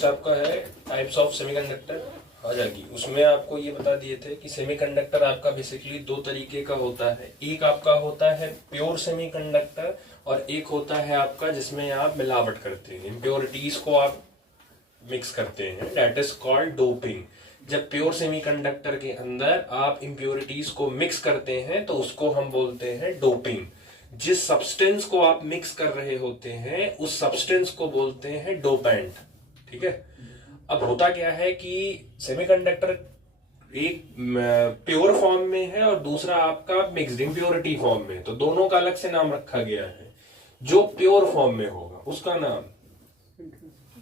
Next आपका है types of semiconductor आ जाएगी। उसमें आपको ये बता दिए थे कि सेमीकंडक्टर आपका बेसिकली दो तरीके का होता है। एक आपका होता है प्योर सेमीकंडक्टर और एक होता है आपका जिसमें आप मिलावट करते हैं, इम्प्योरिटीज को आप मिक्स करते हैं, दैट इज कॉल्ड डोपिंग। जब प्योर सेमीकंडक्टर के अंदर आप इम्प्योरिटीज को मिक्स करते हैं तो उसको हम बोलते हैं डोपिंग। जिस सब्सटेंस को आप मिक्स कर रहे होते हैं उस सब्सटेंस को बोलते हैं डोपेंट। ठीक है। अब होता क्या है कि सेमीकंडक्टर एक प्योर फॉर्म में है और दूसरा आपका मिक्स्ड इम्प्योरिटी फॉर्म में, तो दोनों का अलग से नाम रखा गया है। जो प्योर फॉर्म में होगा उसका नाम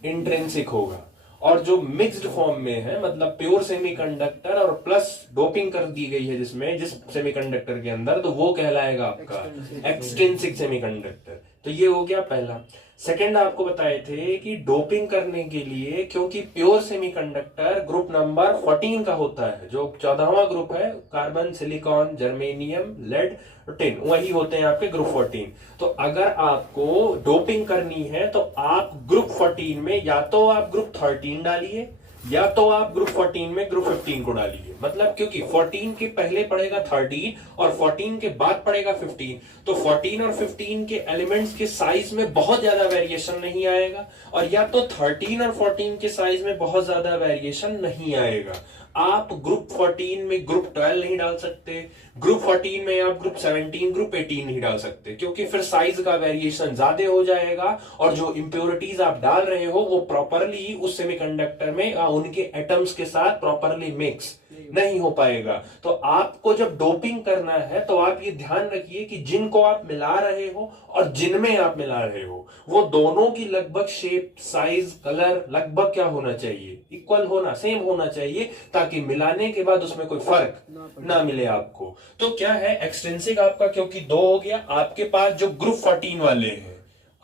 इंट्रिंसिक होगा, और जो मिक्स्ड फॉर्म में है मतलब प्योर सेमीकंडक्टर और प्लस डोपिंग कर दी गई है जिसमें जिस सेमीकंडक्टर के अंदर, तो वो कहलाएगा आपका एक्सट्रिंसिक सेमीकंडक्टर। तो ये हो गया पहला। सेकंड आपको बताए थे कि डोपिंग करने के लिए, क्योंकि प्योर सेमीकंडक्टर ग्रुप नंबर 14 का होता है, जो 14वां ग्रुप है, carbon, silicon, germanium, lead, tin, वही होते हैं आपके ग्रुप 14। तो अगर आपको डोपिंग करनी है तो आप ग्रुप 14 में या तो आप ग्रुप 13 डालिए या तो आप ग्रुप 14 में ग्रुप 15 को डालिए। मतलब क्योंकि 14 के पहले पड़ेगा 13 और 14 के बाद पड़ेगा 15, तो 14 और 15 के एलिमेंट्स के साइज में बहुत ज्यादा वेरिएशन नहीं आएगा, और या तो 13 और 14 के साइज में बहुत ज्यादा वेरिएशन नहीं आएगा। आप ग्रुप 14 में ग्रुप 12 नहीं डाल सकते, ग्रुप 14 में आप ग्रुप 17, ग्रुप 18 नहीं डाल सकते, क्योंकि फिर साइज का वेरिएशन ज्यादा हो जाएगा और जो इंप्योरिटीज आप डाल रहे हो वो प्रॉपरली उस सेमीकंडक्टर में उनके एटम्स के साथ प्रॉपरली मिक्स नहीं हो पाएगा। तो आपको जब डोपिंग करना है तो आप ये ध्यान रखिए कि जिनको आप मिला रहे हो और जिनमें आप मिला रहे हो वो दोनों की लगभग शेप, साइज, कलर लगभग क्या होना चाहिए, इक्वल होना, सेम होना चाहिए, ताकि मिलाने के बाद उसमें कोई फर्क ना मिले आपको। तो क्या है एक्सट्रिंसिक आपका, क्योंकि दो हो गया। आपके पास जो ग्रुप 14 वाले हैं,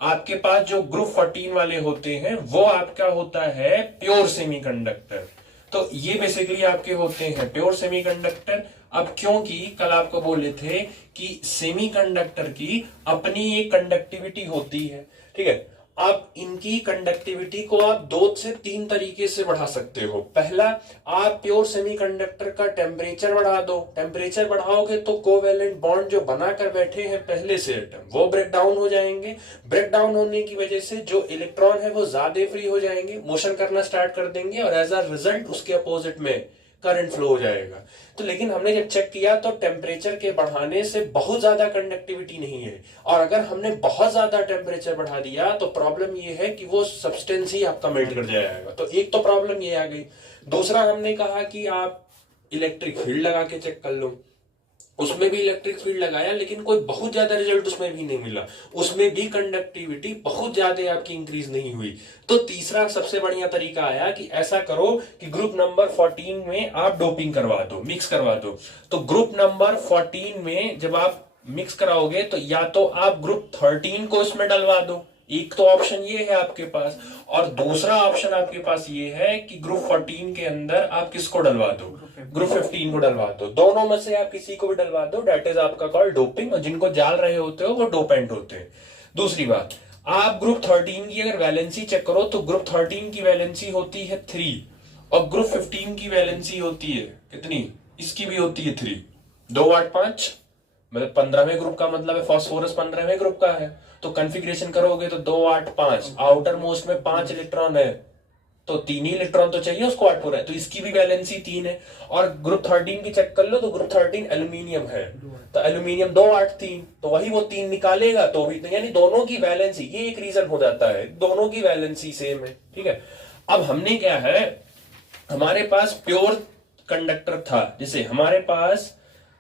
आपके पास जो ग्रुप 14 वाले होते हैं वो आपका होता है प्योर सेमीकंडक्टर। तो ये बेसिकली आपके होते हैं प्योर सेमीकंडक्टर। अब क्योंकि कल आपको बोले थे कि सेमीकंडक्टर की अपनी एक कंडक्टिविटी होती है, ठीक है। अब इनकी कंडक्टिविटी को आप दो से तीन तरीके से बढ़ा सकते हो। पहला, आप प्योर सेमीकंडक्टर का टेम्परेचर बढ़ा दो। टेम्परेचर बढ़ाओगे तो कोवेलेंट बॉन्ड जो बनाकर बैठे हैं पहले से एटम, वो ब्रेक डाउन हो जाएंगे। ब्रेक डाउन होने की वजह से जो इलेक्ट्रॉन है वो ज्यादा फ्री हो जाएंगे, मोशन करना स्टार्ट कर देंगे, और एज अ रिजल्ट उसके अपोजिट में करंट फ्लो हो जाएगा। तो लेकिन हमने जब चेक किया तो टेम्परेचर के बढ़ाने से बहुत ज्यादा कंडक्टिविटी नहीं है, और अगर हमने बहुत ज्यादा टेम्परेचर बढ़ा दिया तो प्रॉब्लम ये है कि वो सब्सटेंस ही आपका मेल्ट कर जाएगा। तो एक तो प्रॉब्लम ये आ गई। दूसरा, हमने कहा कि आप इलेक्ट्रिक फील्ड लगा के चेक कर लो। उसमें भी इलेक्ट्रिक फील्ड लगाया लेकिन कोई बहुत ज्यादा रिजल्ट उसमें भी नहीं मिला, उसमें भी कंडक्टिविटी बहुत ज्यादा आपकी इंक्रीज नहीं हुई। तो तीसरा सबसे बढ़िया तरीका आया कि ऐसा करो कि ग्रुप नंबर 14 में आप डोपिंग करवा दो, मिक्स करवा दो। तो ग्रुप नंबर 14 में जब आप मिक्स कराओगे तो या तो आप ग्रुप 13 को इसमें डलवा दो, एक तो ऑप्शन ये है आपके पास, और दूसरा ऑप्शन आपके पास ये है कि ग्रुप 14 के अंदर आप किसको डलवा दो, ग्रुप 15 को डलवा दो। दोनों में से आप किसी को भी डलवा दो, डेट इज आपका कॉल डोपिंग, और जिनको जाल रहे होते हो वो डोपेंट होते हैं। दूसरी बात, आप ग्रुप 13 की अगर वैलेंसी चेक करो तो ग्रुप 13 की वैलेंसी होती है 3 और ग्रुप 15 की वैलेंसी होती है कितनी, इसकी भी होती है 3, 2 8 5, मतलब 15वें ग्रुप का मतलब है फास्फोरस 15वें ग्रुप का है। तो कॉन्फ़िगरेशन करोगे तो 2 8 5, आउटर मोस्ट में 5 इलेक्ट्रॉन है तो 3 ही इलेक्ट्रॉन तो चाहिए उसको 8 पूरा है, तो इसकी भी वैलेंसी 3 है। और ग्रुप 13 की चेक कर लो तो ग्रुप 13 एल्यूमिनियम है, तो एल्यूमिनियम 2 8 3, तो वही वो 3 निकालेगा तो भी, यानी दोनों की वैलेंसी, ये एक रीजन हो जाता है, दोनों की वैलेंसी सेम है, ठीक है। अब हमने क्या है, हमारे पास प्योर कंडक्टर था, जैसे हमारे पास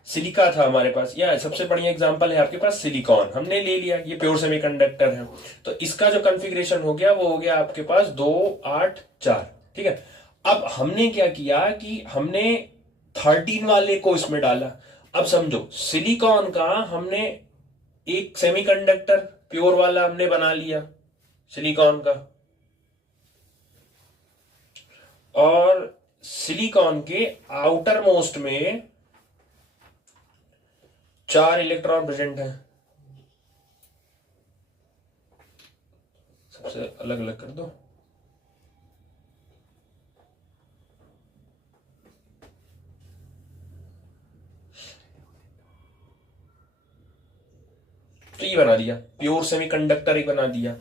सिलिका था, हमारे पास, या सबसे बढ़िया एग्जांपल है आपके पास सिलिकॉन, हमने ले लिया, ये प्योर सेमीकंडक्टर है। तो इसका जो कॉन्फ़िगरेशन हो गया वो हो गया आपके पास 2 8 4, ठीक है। अब हमने क्या किया कि हमने 13 वाले को इसमें डाला। अब समझो सिलिकॉन का हमने एक सेमीकंडक्टर प्योर वाला हमने बना लिया सिलिकॉन का, और सिलिकॉन के आउटर मोस्ट में 4 इलेक्ट्रॉन प्रेजेंट है, सबसे अलग अलग कर दो, तो ये बना दिया, प्योर सेमीकंडक्टर एक बना दिया।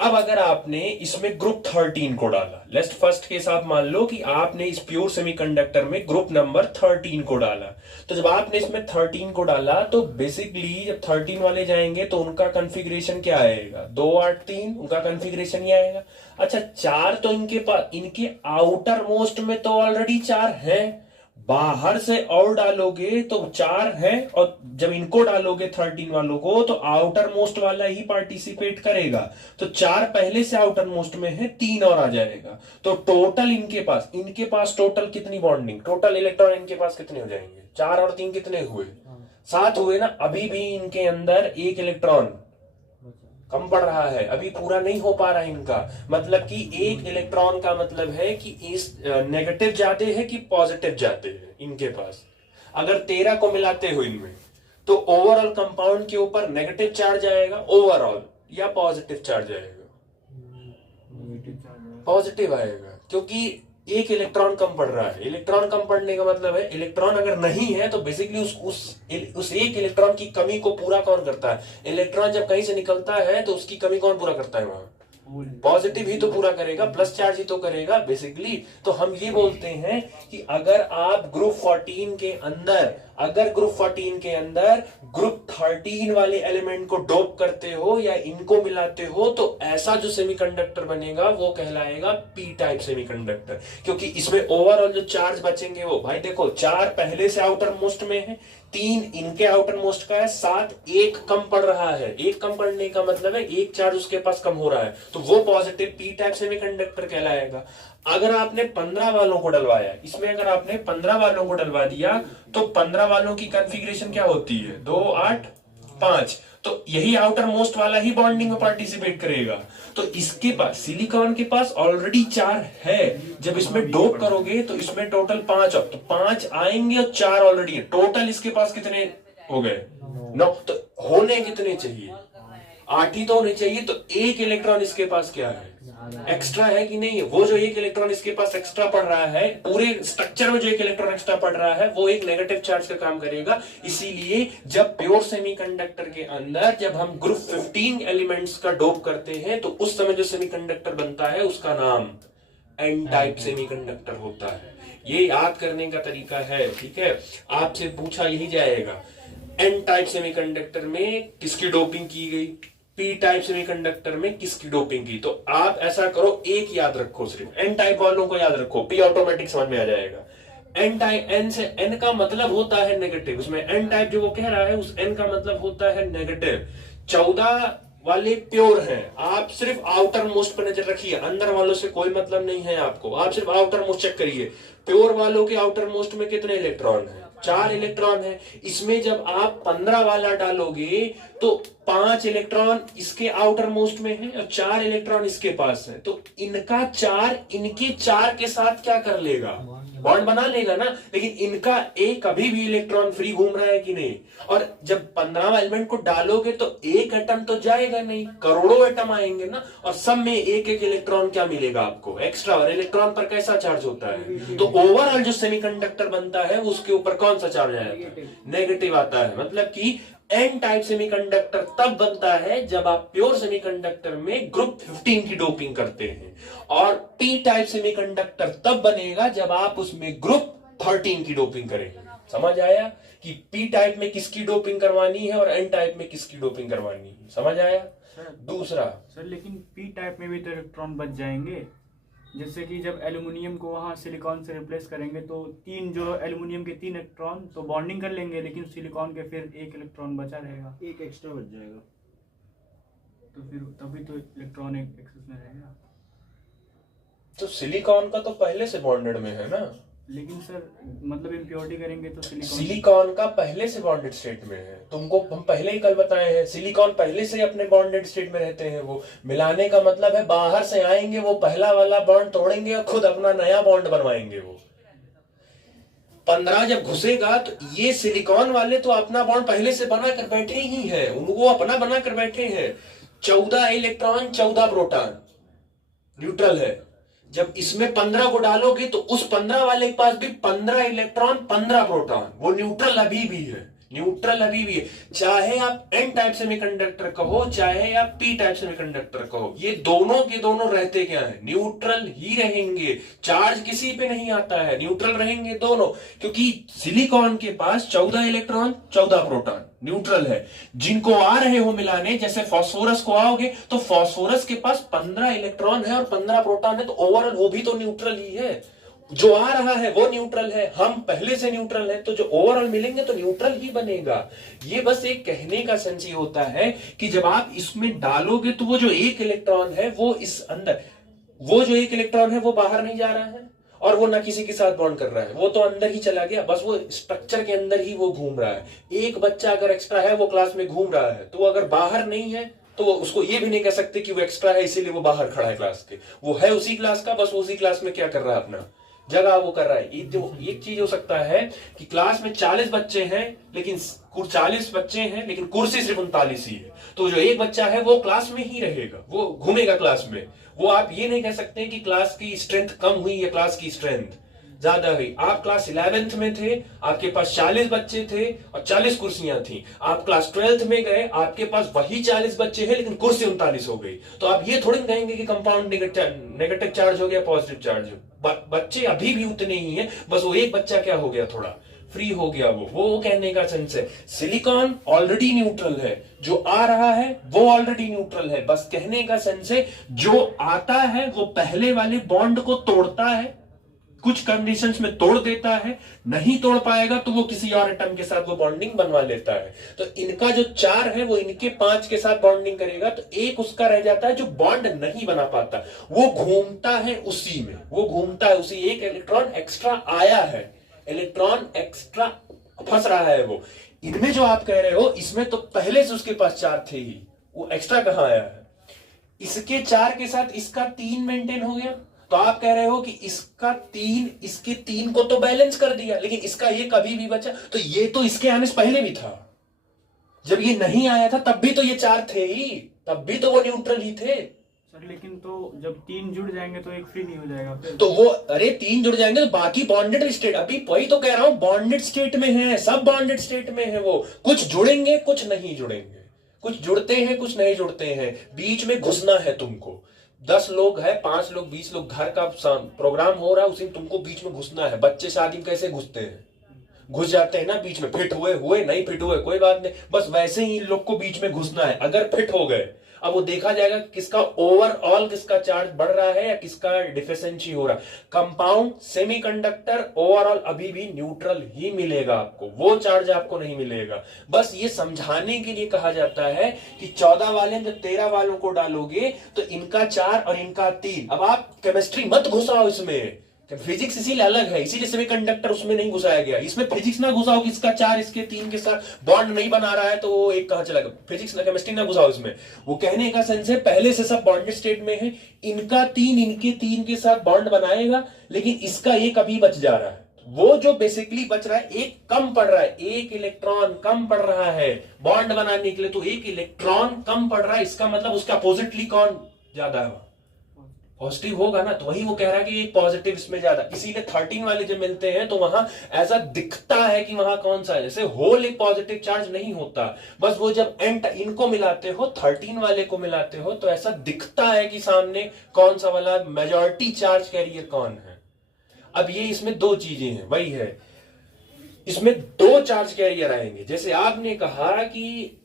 अब अगर आपने इसमें ग्रुप 13 को डाला, लेट्स फर्स्ट केस आप मान लो कि आपने इस प्योर सेमीकंडक्टर में ग्रुप नंबर 13 को डाला, तो जब आपने इसमें 13 को डाला तो बेसिकली जब 13 वाले जाएंगे तो उनका कॉन्फ़िगरेशन क्या आएगा, 2 8 3, उनका कॉन्फ़िगरेशन ये आएगा। अच्छा 4 तो इनके पास, इनके आउटर मोस्ट में तो ऑलरेडी 4 है, बाहर से और डालोगे तो 4 है, और जब इनको डालोगे 13 वालों को तो आउटर मोस्ट वाला ही पार्टिसिपेट करेगा, तो 4 पहले से आउटर मोस्ट में है, 3 और आ जाएगा। तो टोटल इनके पास टोटल कितनी बॉन्डिंग, टोटल इलेक्ट्रॉन इनके पास कितने हो जाएंगे, 4 और 3 कितने हुए, 7 हुए ना। अभी भी इनके अंदर एक इलेक्ट्रॉन कम पड़ रहा है, अभी पूरा नहीं हो पा रहा है इनका, मतलब कि एक इलेक्ट्रॉन का मतलब है कि इस नेगेटिव जाते हैं कि पॉजिटिव जाते हैं इनके पास। अगर 13 को मिलाते हो इनमें तो ओवरऑल कंपाउंड के ऊपर नेगेटिव चार्ज आएगा ओवरऑल, या पॉजिटिव चार्ज आएगा, पॉजिटिव आएगा, क्योंकि एक इलेक्ट्रॉन कम पड़ रहा है। इलेक्ट्रॉन कम पड़ने का मतलब है इलेक्ट्रॉन अगर नहीं है तो बेसिकली उस एक इलेक्ट्रॉन की कमी को पूरा कौन करता है, इलेक्ट्रॉन जब कहीं से निकलता है तो उसकी कमी कौन पूरा करता है, वहां पॉजिटिव ही तो पूरा करेगा, प्लस चार्ज ही तो करेगा बेसिकली। तो हम ये बोलते हैं कि अगर आप ग्रुप 14 के अंदर, अगर ग्रुप 14 के अंदर ग्रुप 13 वाले एलिमेंट को डोप करते हो या इनको मिलाते हो तो ऐसा जो सेमीकंडक्टर बनेगा वो कहलाएगा पी टाइप सेमीकंडक्टर, क्योंकि इसमें ओवरऑल जो चार्ज बचेंगे वो, भाई देखो 4 पहले से आउटर मोस्ट में है, 3 इनके आउटर मोस्ट का है, 7 एक कम पड़ रहा है। एक कम पड़ने का मतलब है एक चार्ज उसके पास कम हो रहा है, तो वो पॉजिटिव पी टाइप सेमीकंडक्टर कहलाएगा। अगर आपने 15 वालों को डलवाया, इसमें अगर आपने 15 वालों को डलवा दिया तो 15 वालों की कॉन्फ़िगरेशन क्या होती है, 2 8 5, तो यही आउटर मोस्ट वाला ही बॉन्डिंग में पार्टिसिपेट करेगा। तो इसके पास, सिलिकॉन के पास ऑलरेडी 4 है, जब इसमें डोप करोगे तो इसमें टोटल 5, तो 5 आएंगे और 4 ऑलरेडी है, टोटल इसके पास कितने हो गए, 9। तो होने कितने चाहिए, 8 ही तो होने चाहिए। तो एक इलेक्ट्रॉन इसके पास क्या है, एक्स्ट्रा है कि नहीं है, वो जो एक इलेक्ट्रॉन इसके पास एक्स्ट्रा पड़ रहा है, पूरे स्ट्रक्चर में जो एक इलेक्ट्रॉन एक्स्ट्रा पड़ रहा है वो एक नेगेटिव चार्ज का काम करेगा। इसीलिए जब प्योर सेमीकंडक्टर के अंदर जब हम ग्रुप 15 एलिमेंट्स का डोप करते हैं तो उस समय जो सेमीकंडक्टर बनता है उसका नाम एन टाइप सेमीकंडक्टर होता है। ये याद करने का तरीका है, ठीक है, आपसे पूछा यही जाएगा एन टाइप सेमीकंडक्टर में किसकी डोपिंग की गई, पी टाइप सेमीकंडक्टर में किसकी डोपिंग की। तो आप ऐसा करो, एक याद रखो, सिर्फ एन टाइप वालों को याद रखो, पी ऑटोमेटिक समझ में आ जाएगा। एन टाइप, एन से एन का मतलब होता है नेगेटिव, उसमें एन टाइप जो वो कह रहा है उस एन का मतलब होता है नेगेटिव। 14 वाले प्योर हैं, आप सिर्फ आउटर मोस्ट पर नजर रखिए, अंदर वालों से कोई मतलब नहीं है आपको, आप सिर्फ आउटर मोस्ट चेक करिए। प्योर वालों के आउटर मोस्ट में कितने इलेक्ट्रॉन है, 4 इलेक्ट्रॉन है। इसमें जब आप 15 वाला डालोगे तो 5 इलेक्ट्रॉन इसके आउटर मोस्ट में है और 4 इलेक्ट्रॉन इसके पास है, तो इनका 4 इनके 4 के साथ क्या कर लेगा, बॉन्ड बना लेगा ना। लेकिन इनका एक अभी भी इलेक्ट्रॉन फ्री घूम रहा है कि नहीं, और जब 15 एलिमेंट को डालोगे तो एक एटम तो जाएगा नहीं, करोड़ों एटम आएंगे ना, और सब में एक एक इलेक्ट्रॉन क्या मिलेगा आपको, एक्स्ट्रा। और इलेक्ट्रॉन पर कैसा चार्ज होता है, तो ओवरऑल जो सेमीकंडक्टर बनता है उसके ऊपर कौन सा चार्ज आता है, नेगेटिव आता है। मतलब कि एन टाइप सेमीकंडक्टर तब बनता है जब आप प्योर सेमीकंडक्टर में ग्रुप 15 की डोपिंग करते हैं, और पी टाइप सेमीकंडक्टर तब बनेगा जब आप उसमें ग्रुप 13 की डोपिंग करेंगे। समझ आया कि पी टाइप में किसकी डोपिंग करवानी है और एन टाइप में किसकी डोपिंग करवानी है, समझ आया। दूसरा सर, लेकिन पी टाइप में भी तो इलेक्ट्रॉन बच जाएंगे, जैसे कि जब एल्युमिनियम को वहाँ सिलिकॉन से रिप्लेस करेंगे तो 3 जो एल्युमिनियम के 3 इलेक्ट्रॉन तो बॉन्डिंग कर लेंगे, लेकिन सिलिकॉन के फिर 1 इलेक्ट्रॉन बचा रहेगा, 1 एक्स्ट्रा बच जाएगा, तो फिर तभी तो इलेक्ट्रॉन एक एक्सेस में रहेगा। तो सिलिकॉन का तो पहले से बॉन्डेड में है ना, लेकिन सर मतलब इम्प्योरिटी करेंगे तो सिलिकॉन का पहले से बॉन्डेड स्टेट में है, तुमको हम पहले ही कल बताए हैं, सिलिकॉन पहले से अपने बॉन्डेड स्टेट में रहते हैं। वो मिलाने का मतलब है बाहर से आएंगे, वो पहला वाला बॉन्ड तोड़ेंगे और खुद अपना नया बॉन्ड बनवाएंगे। वो 15 जब घुसेगा तो ये सिलिकॉन वाले तो अपना बॉन्ड पहले से बना कर बैठे ही है, उनको अपना बना कर बैठे हैं। 14 इलेक्ट्रॉन 14 प्रोटॉन न्यूट्रल है, जब इसमें 15 को डालोगे तो उस 15 वाले के पास भी 15 इलेक्ट्रॉन 15 प्रोटॉन, वो न्यूट्रल अभी भी है, न्यूट्रल अभी भी है, चाहे आप एन टाइप सेमीकंडक्टर कहो चाहे आप पी टाइप सेमीकंडक्टर कहो, ये दोनों के दोनों रहते क्या है, न्यूट्रल ही रहेंगे, चार्ज किसी पे नहीं आता है, न्यूट्रल रहेंगे दोनों, क्योंकि सिलिकॉन के पास 14 इलेक्ट्रॉन 14 प्रोटॉन न्यूट्रल है। जिनको आ रहे हो मिलाने, जैसे फास्फोरस को आओगे तो फास्फोरस के पास 15 इलेक्ट्रॉन है और 15 प्रोटॉन है, तो ओवरऑल वो भी तो न्यूट्रल ही है, जो आ रहा है वो न्यूट्रल है, हम पहले से न्यूट्रल है, तो जो ओवरऑल मिलेंगे तो न्यूट्रल ही बनेगा। ये बस एक कहने का सेंस ये होता है कि जब आप इसमें डालोगे तो वो जो एक इलेक्ट्रॉन है वो इस अंदर, वो जो एक इलेक्ट्रॉन है वो बाहर नहीं जा रहा है और वो ना किसी के साथ बॉन्ड कर रहा है, वो तो अंदर ही चला गया, बस वो स्ट्रक्चर के अंदर ही वो घूम रहा है। एक बच्चा अगर एक्स्ट्रा है वो क्लास में घूम रहा है, तो वो अगर बाहर नहीं है तो वो उसको ये भी नहीं कह सकते कि वो एक्स्ट्रा है इसीलिए वो बाहर खड़ा है क्लास के, वो है उसी क्लास का, बस उसी क्लास में क्या कर रहा है, अपना जगह वो कर रहा है। एक चीज हो सकता है कि क्लास में 40 बच्चे हैं लेकिन 40 बच्चे हैं लेकिन कुर्सी सिर्फ 39 ही है, तो जो एक बच्चा है वो क्लास में ही रहेगा, वो घूमेगा क्लास में, वो आप ये नहीं कह सकते कि क्लास की स्ट्रेंथ कम हुई या क्लास की स्ट्रेंथ ज्यादा हुई। आप क्लास 11th में थे, आपके पास 40 बच्चे थे और 40 कुर्सियां थी, आप क्लास 12th में गए, आपके पास वही 40 बच्चे हैं लेकिन कुर्सी 39 हो गई, तो आप ये थोड़ी कहेंगे कि कंपाउंड नेगेटिव चार्ज हो गया पॉजिटिव चार्ज। बच्चे अभी भी उतने ही हैं, बस वो एक बच्चा क्या हो गया, थोड़ा फ्री हो गया, वो कहने का सेंस है। सिलिकॉन ऑलरेडी न्यूट्रल है, जो आ रहा है वो ऑलरेडी न्यूट्रल है, बस कहने का सेंस है जो आता है वो पहले वाले बॉन्ड को तोड़ता है, कुछ कंडीशंस में तोड़ देता है, नहीं तोड़ पाएगा तो वो किसी और एटम के साथ वो बॉन्डिंग बनवा लेता है। तो इनका जो 4 है वो इनके 5 के साथ बॉन्डिंग करेगा, तो एक उसका रह जाता है जो बॉन्ड नहीं बना पाता, वो घूमता है उसी में, वो घूमता है उसी, एक इलेक्ट्रॉन एक्स्ट्रा आया है, इलेक्ट्रॉन एक्स्ट्रा फंस रहा है वो। इनमें जो आप कह रहे हो इसमें तो पहले से उसके पास 4 थे ही, वो एक्स्ट्रा कहां आया है, इसके 4 के साथ इसका 3 मेंटेन हो गया, तो आप कह रहे हो कि इसका 3 इसके 3 को तो बैलेंस कर दिया, लेकिन इसका ये कभी भी बचा, तो ये तो इसके आने से पहले भी था, जब ये नहीं आया था तब भी तो ये 4 थे ही, तब भी तो वो न्यूट्रल ही थे सर। लेकिन तो जब 3 जुड़ जाएंगे तो एक फ्री नहीं हो जाएगा फिर? तो वो, अरे 3 जुड़ जाएंगे तो बाकी बॉन्डेड स्टेट, अभी वही तो कह रहा हूं, बॉन्डेड स्टेट में है, सब बॉन्डेड स्टेट में है, वो कुछ जुड़ेंगे कुछ नहीं जुड़ेंगे, कुछ जुड़ते हैं कुछ नहीं जुड़ते हैं, बीच में घुसना है तुमको। 10 लोग है, 5 लोग 20 लोग घर का प्रोग्राम हो रहा है, उसी तुमको बीच में घुसना है। बच्चे शादी में कैसे घुसते हैं, घुस जाते हैं ना बीच में, फिट हुए नहीं फिट हुए कोई बात नहीं, बस वैसे ही इन लोग को बीच में घुसना है। अगर फिट हो गए, अब वो देखा जाएगा किसका ओवरऑल किसका चार्ज बढ़ रहा है या किसका डिफिशिएंसी हो रहा है। कंपाउंड सेमीकंडक्टर ओवरऑल अभी भी न्यूट्रल ही मिलेगा आपको, वो चार्ज आपको नहीं मिलेगा। बस ये समझाने के लिए कहा जाता है कि 14 वाले जब 13 वालों को डालोगे तो इनका 4 और इनका 3। अब आप केमिस्ट्री मत घुसाओ इसमें, फिजिक्स इसीलिए अलग है, इसीलिए सेमीकंडक्टर उसमें नहीं घुसाया गया, इसमें फिजिक्स ना घुसाओ कि इसका 4 इसके 3 के साथ बॉन्ड नहीं बना रहा है तो वो एक कहां चला गया, फिजिक्स ना केमिस्ट्री ना घुसाओ इसमें। वो कहने का सेंस है पहले से सब बॉन्डेड स्टेट में है, इनका 3 इनके 3 के साथ बॉन्ड बनाएगा, लेकिन इसका एक अभी बच जा रहा है, वो जो बेसिकली बच रहा है एक कम पड़ रहा है, एक इलेक्ट्रॉन कम पड़ रहा है बॉन्ड बनाने के लिए, तो एक इलेक्ट्रॉन कम पड़ रहा है, इसका मतलब उसका अपोजिटली कौन ज्यादा है, पॉजिटिव होगा ना, तो वही वो कह रहा है कि एक पॉजिटिव इसमें ज्यादा, इसीलिए 13 वाले जब मिलते हैं तो वहां ऐसा दिखता है कि वहां कौन सा है, जैसे होल एक पॉजिटिव चार्ज नहीं होता, बस वो जब एंड इनको मिलाते हो 13 वाले को मिलाते हो तो ऐसा दिखता है कि सामने कौन सा वाला मेजॉरिटी चार्ज कैरियर कौन है। अब ये इसमें 2 चीजें हैं, वही है, इसमें 2 चार्ज कैरियर आएंगे। जैसे आपने कहा कि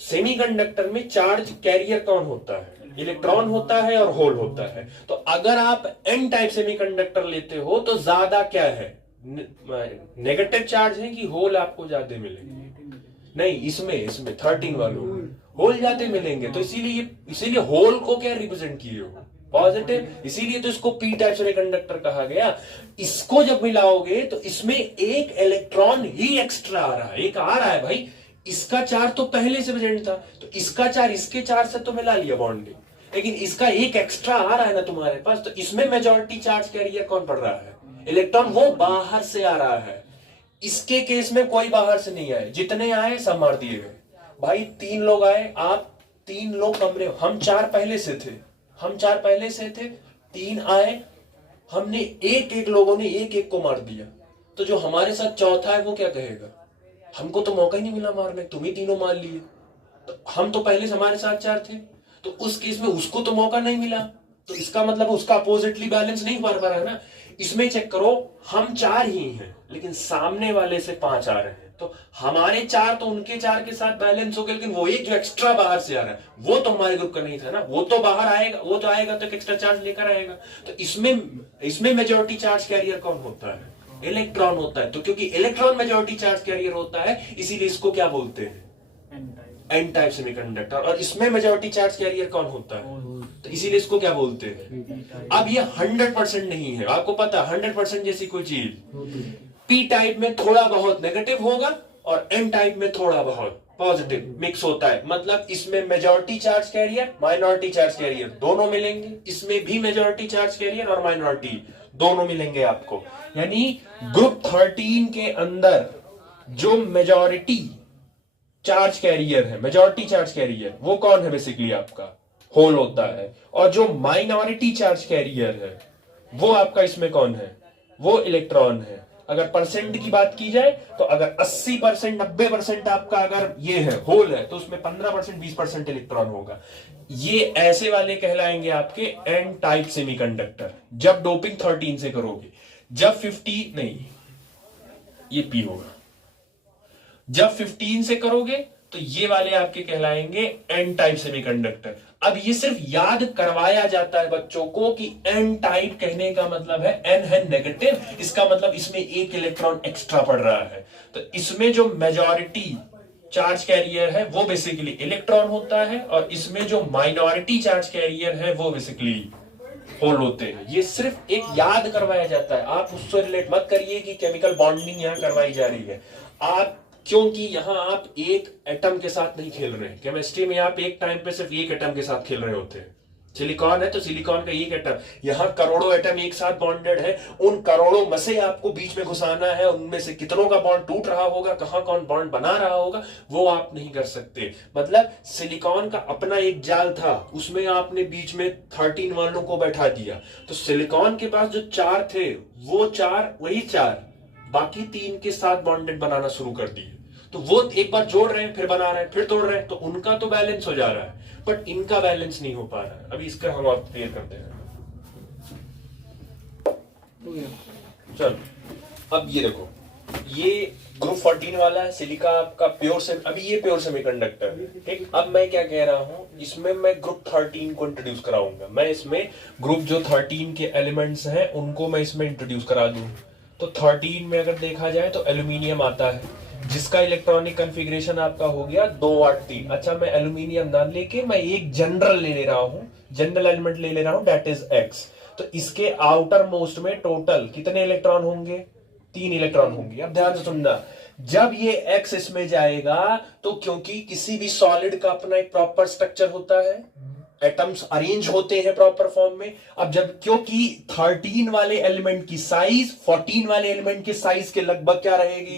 सेमीकंडक्टर में चार्ज कैरियर कौन होता है, इलेक्ट्रॉन होता है और होल होता है, तो अगर आप एन टाइप सेमीकंडक्टर लेते हो तो ज्यादा क्या है, नेगेटिव चार्ज है कि होल आपको ज्यादा मिलेंगे, नहीं इसमें 13 वालों होल ज्यादा मिलेंगे, तो इसीलिए होल को क्या रिप्रेजेंट किए हो, पॉजिटिव, इसीलिए तो इसको पी टाइप सेमीकंडक्टर कहा गया। इसको जब मिलाओगे तो इसमें एक इलेक्ट्रॉन ही एक्स्ट्रा आ रहा है, एक आ रहा है भाई, इसका 4 तो पहले से प्रेजेंट था, तो इसका 4 इसके 4 से तो मिला लिया बॉन्डिंग, लेकिन इसका एक एक्स्ट्रा आ रहा है ना तुम्हारे पास, तो इसमें मेजॉरिटी चार्ज कैरियर कौन पड़ रहा है, इलेक्ट्रॉन, वो बाहर से आ रहा है। इसके केस में कोई बाहर से नहीं आए, जितने आए सब मार दिए गए। भाई 3 लोग आए, आप 3 लोग कमरे, हम 4 पहले से थे, 3 आए, हमने एक लोगों ने एक को मार दिया, तो जो हमारे साथ चौथा है वो क्या कहेगा, हमको तो मौका ही नहीं मिला मारने, तुम ही तीनों मार लिए, तो हम तो पहले से हमारे साथ 4 थे, तो उस केस में उसको तो मौका नहीं मिला, तो इसका मतलब उसका अपोजिटली बैलेंस नहीं मार पा रहा है ना। इसमें चेक करो, हम 4 ही हैं लेकिन सामने वाले से 5 आ रहे हैं, तो हमारे 4 तो उनके 4 के साथ बैलेंस हो गए, लेकिन वो एक जो एक्स्ट्रा बाहर से आ रहा है वो तो हमारे ग्रुप का नहीं था ना, वो तो बाहर आएगा, वो तो आएगा तो एक एक्स्ट्रा चार्ज लेकर आएगा। तो इसमें मेजॉरिटी चार्ज कैरियर कौन होता है? इलेक्ट्रॉन होता है। तो क्योंकि इलेक्ट्रॉन मेजॉरिटी चार्ज कैरियर होता है, इसीलिए इसको क्या बोलते हैं? N type semiconductor. और इसमें मेजॉरिटी चार्ज कैरियर कौन होता है? तो इसीलिए इसको क्या बोलते हैं? अब ये 100% नहीं है, आपको पता 100% जैसी कोई चीज पी टाइप में थोड़ा बहुत नेगेटिव होगा और एन टाइप में थोड़ा बहुत पॉजिटिव मिक्स होता है। मतलब इसमें majority charge career minority charge career दोनों मिलेंगे, इसमें भी मेजॉरिटी चार्ज कैरियर और माइनॉरिटी दोनों मिलेंगे आपको। यानी ग्रुप 13 के अंदर जो मेजॉरिटी चार्ज कैरियर है, मेजॉरिटी चार्ज कैरियर, वो कौन है? बेसिकली आपका होल होता है। और जो माइनॉरिटी चार्ज कैरियर है वो आपका इसमें कौन है? वो इलेक्ट्रॉन है। अगर परसेंट की बात की जाए तो अगर 80% 90% आपका अगर ये है होल है, तो उसमें 15% 20% इलेक्ट्रॉन होगा। ये ऐसे वाले कहलाएंगे आपके एन टाइप सेमीकंडक्टर, जब डोपिंग 13 से करोगे। जब 50 नहीं, ये पी होगा। जब 15 से करोगे तो ये वाले आपके कहलाएंगे एन टाइप सेमीकंडक्टर। अब ये सिर्फ याद करवाया जाता है बच्चों को कि एन टाइप कहने का मतलब है एन है नेगेटिव, इसका मतलब इसमें एक इलेक्ट्रॉन एक्स्ट्रा पड़ रहा है। तो इसमें जो मेजॉरिटी चार्ज कैरियर है वो बेसिकली इलेक्ट्रॉन होता है, और इसमें जो माइनॉरिटी चार्ज कैरियर है वो बेसिकली होल होते हैं। ये सिर्फ एक याद करवाया जाता है, आप उससे रिलेट मत करिए कि केमिकल बॉन्डिंग यहां करवाई जा रही है। आप क्योंकि यहां आप एक एटम के साथ नहीं खेल रहे हैं, केमिस्ट्री में आप एक टाइम पे सिर्फ एक एटम के साथ खेल रहे होते हैं। सिलिकॉन है तो सिलिकॉन का एक एटम, यहां करोड़ों एटम एक साथ बॉन्डेड है, उन करोड़ों में से आपको बीच में घुसाना है, उनमें से कितनों का बॉन्ड टूट रहा होगा, कहां कौन बॉन्ड बना रहा होगा, वो आप नहीं कर सकते। मतलब सिलिकॉन का अपना एक जाल था, उसमें आपने बीच में 13 वालों को बैठा दिया, तो सिलिकॉन के पास जो 4 थे वो 4 वही 4 बाकी 3 के साथ बॉन्डेड बनाना शुरू कर दिए। तो वो एक बार जोड़ रहे हैं, फिर बना रहे हैं, फिर तोड़ रहे हैं, तो उनका तो बैलेंस हो जा रहा है, बट इनका बैलेंस नहीं हो पा रहा है। अभी इसका हम आप क्लियर करते हैं। चलो अब ये देखो, ये ग्रुप 14 वाला है, सिलिका आपका प्योर से, अभी ये प्योर सेमीकंडक्टर, ठीक। अब मैं क्या कह रहा हूं, इसमें मैं ग्रुप 13 को इंट्रोड्यूस कराऊंगा। मैं इसमें ग्रुप जो 13 के एलिमेंट्स हैं उनको मैं इसमें इंट्रोड्यूस करा दूं। तो 13 में अगर देखा जाए तो एल्यूमिनियम आता है, जिसका इलेक्ट्रॉनिक कॉन्फ़िगरेशन आपका हो गया 2 8 3। अच्छा, मैं एल्यूमिनियम ना लेके मैं एक जनरल ले रहा हूं, जनरल एलिमेंट ले रहा हूं, दैट इज एक्स। तो इसके आउटर मोस्ट में टोटल कितने इलेक्ट्रॉन होंगे? 3 इलेक्ट्रॉन होंगे। अब ध्यान से सुनना, जब ये एक्स इसमें जाएगा तो क्योंकि किसी भी सॉलिड का अपना एक प्रॉपर स्ट्रक्चर होता है, एटम्स अरेंज होते हैं प्रॉपर फॉर्म में। अब जब क्योंकि 13 वाले एलिमेंट की साइज 14 वाले एलिमेंट के साइज के लगभग क्या रहेगी?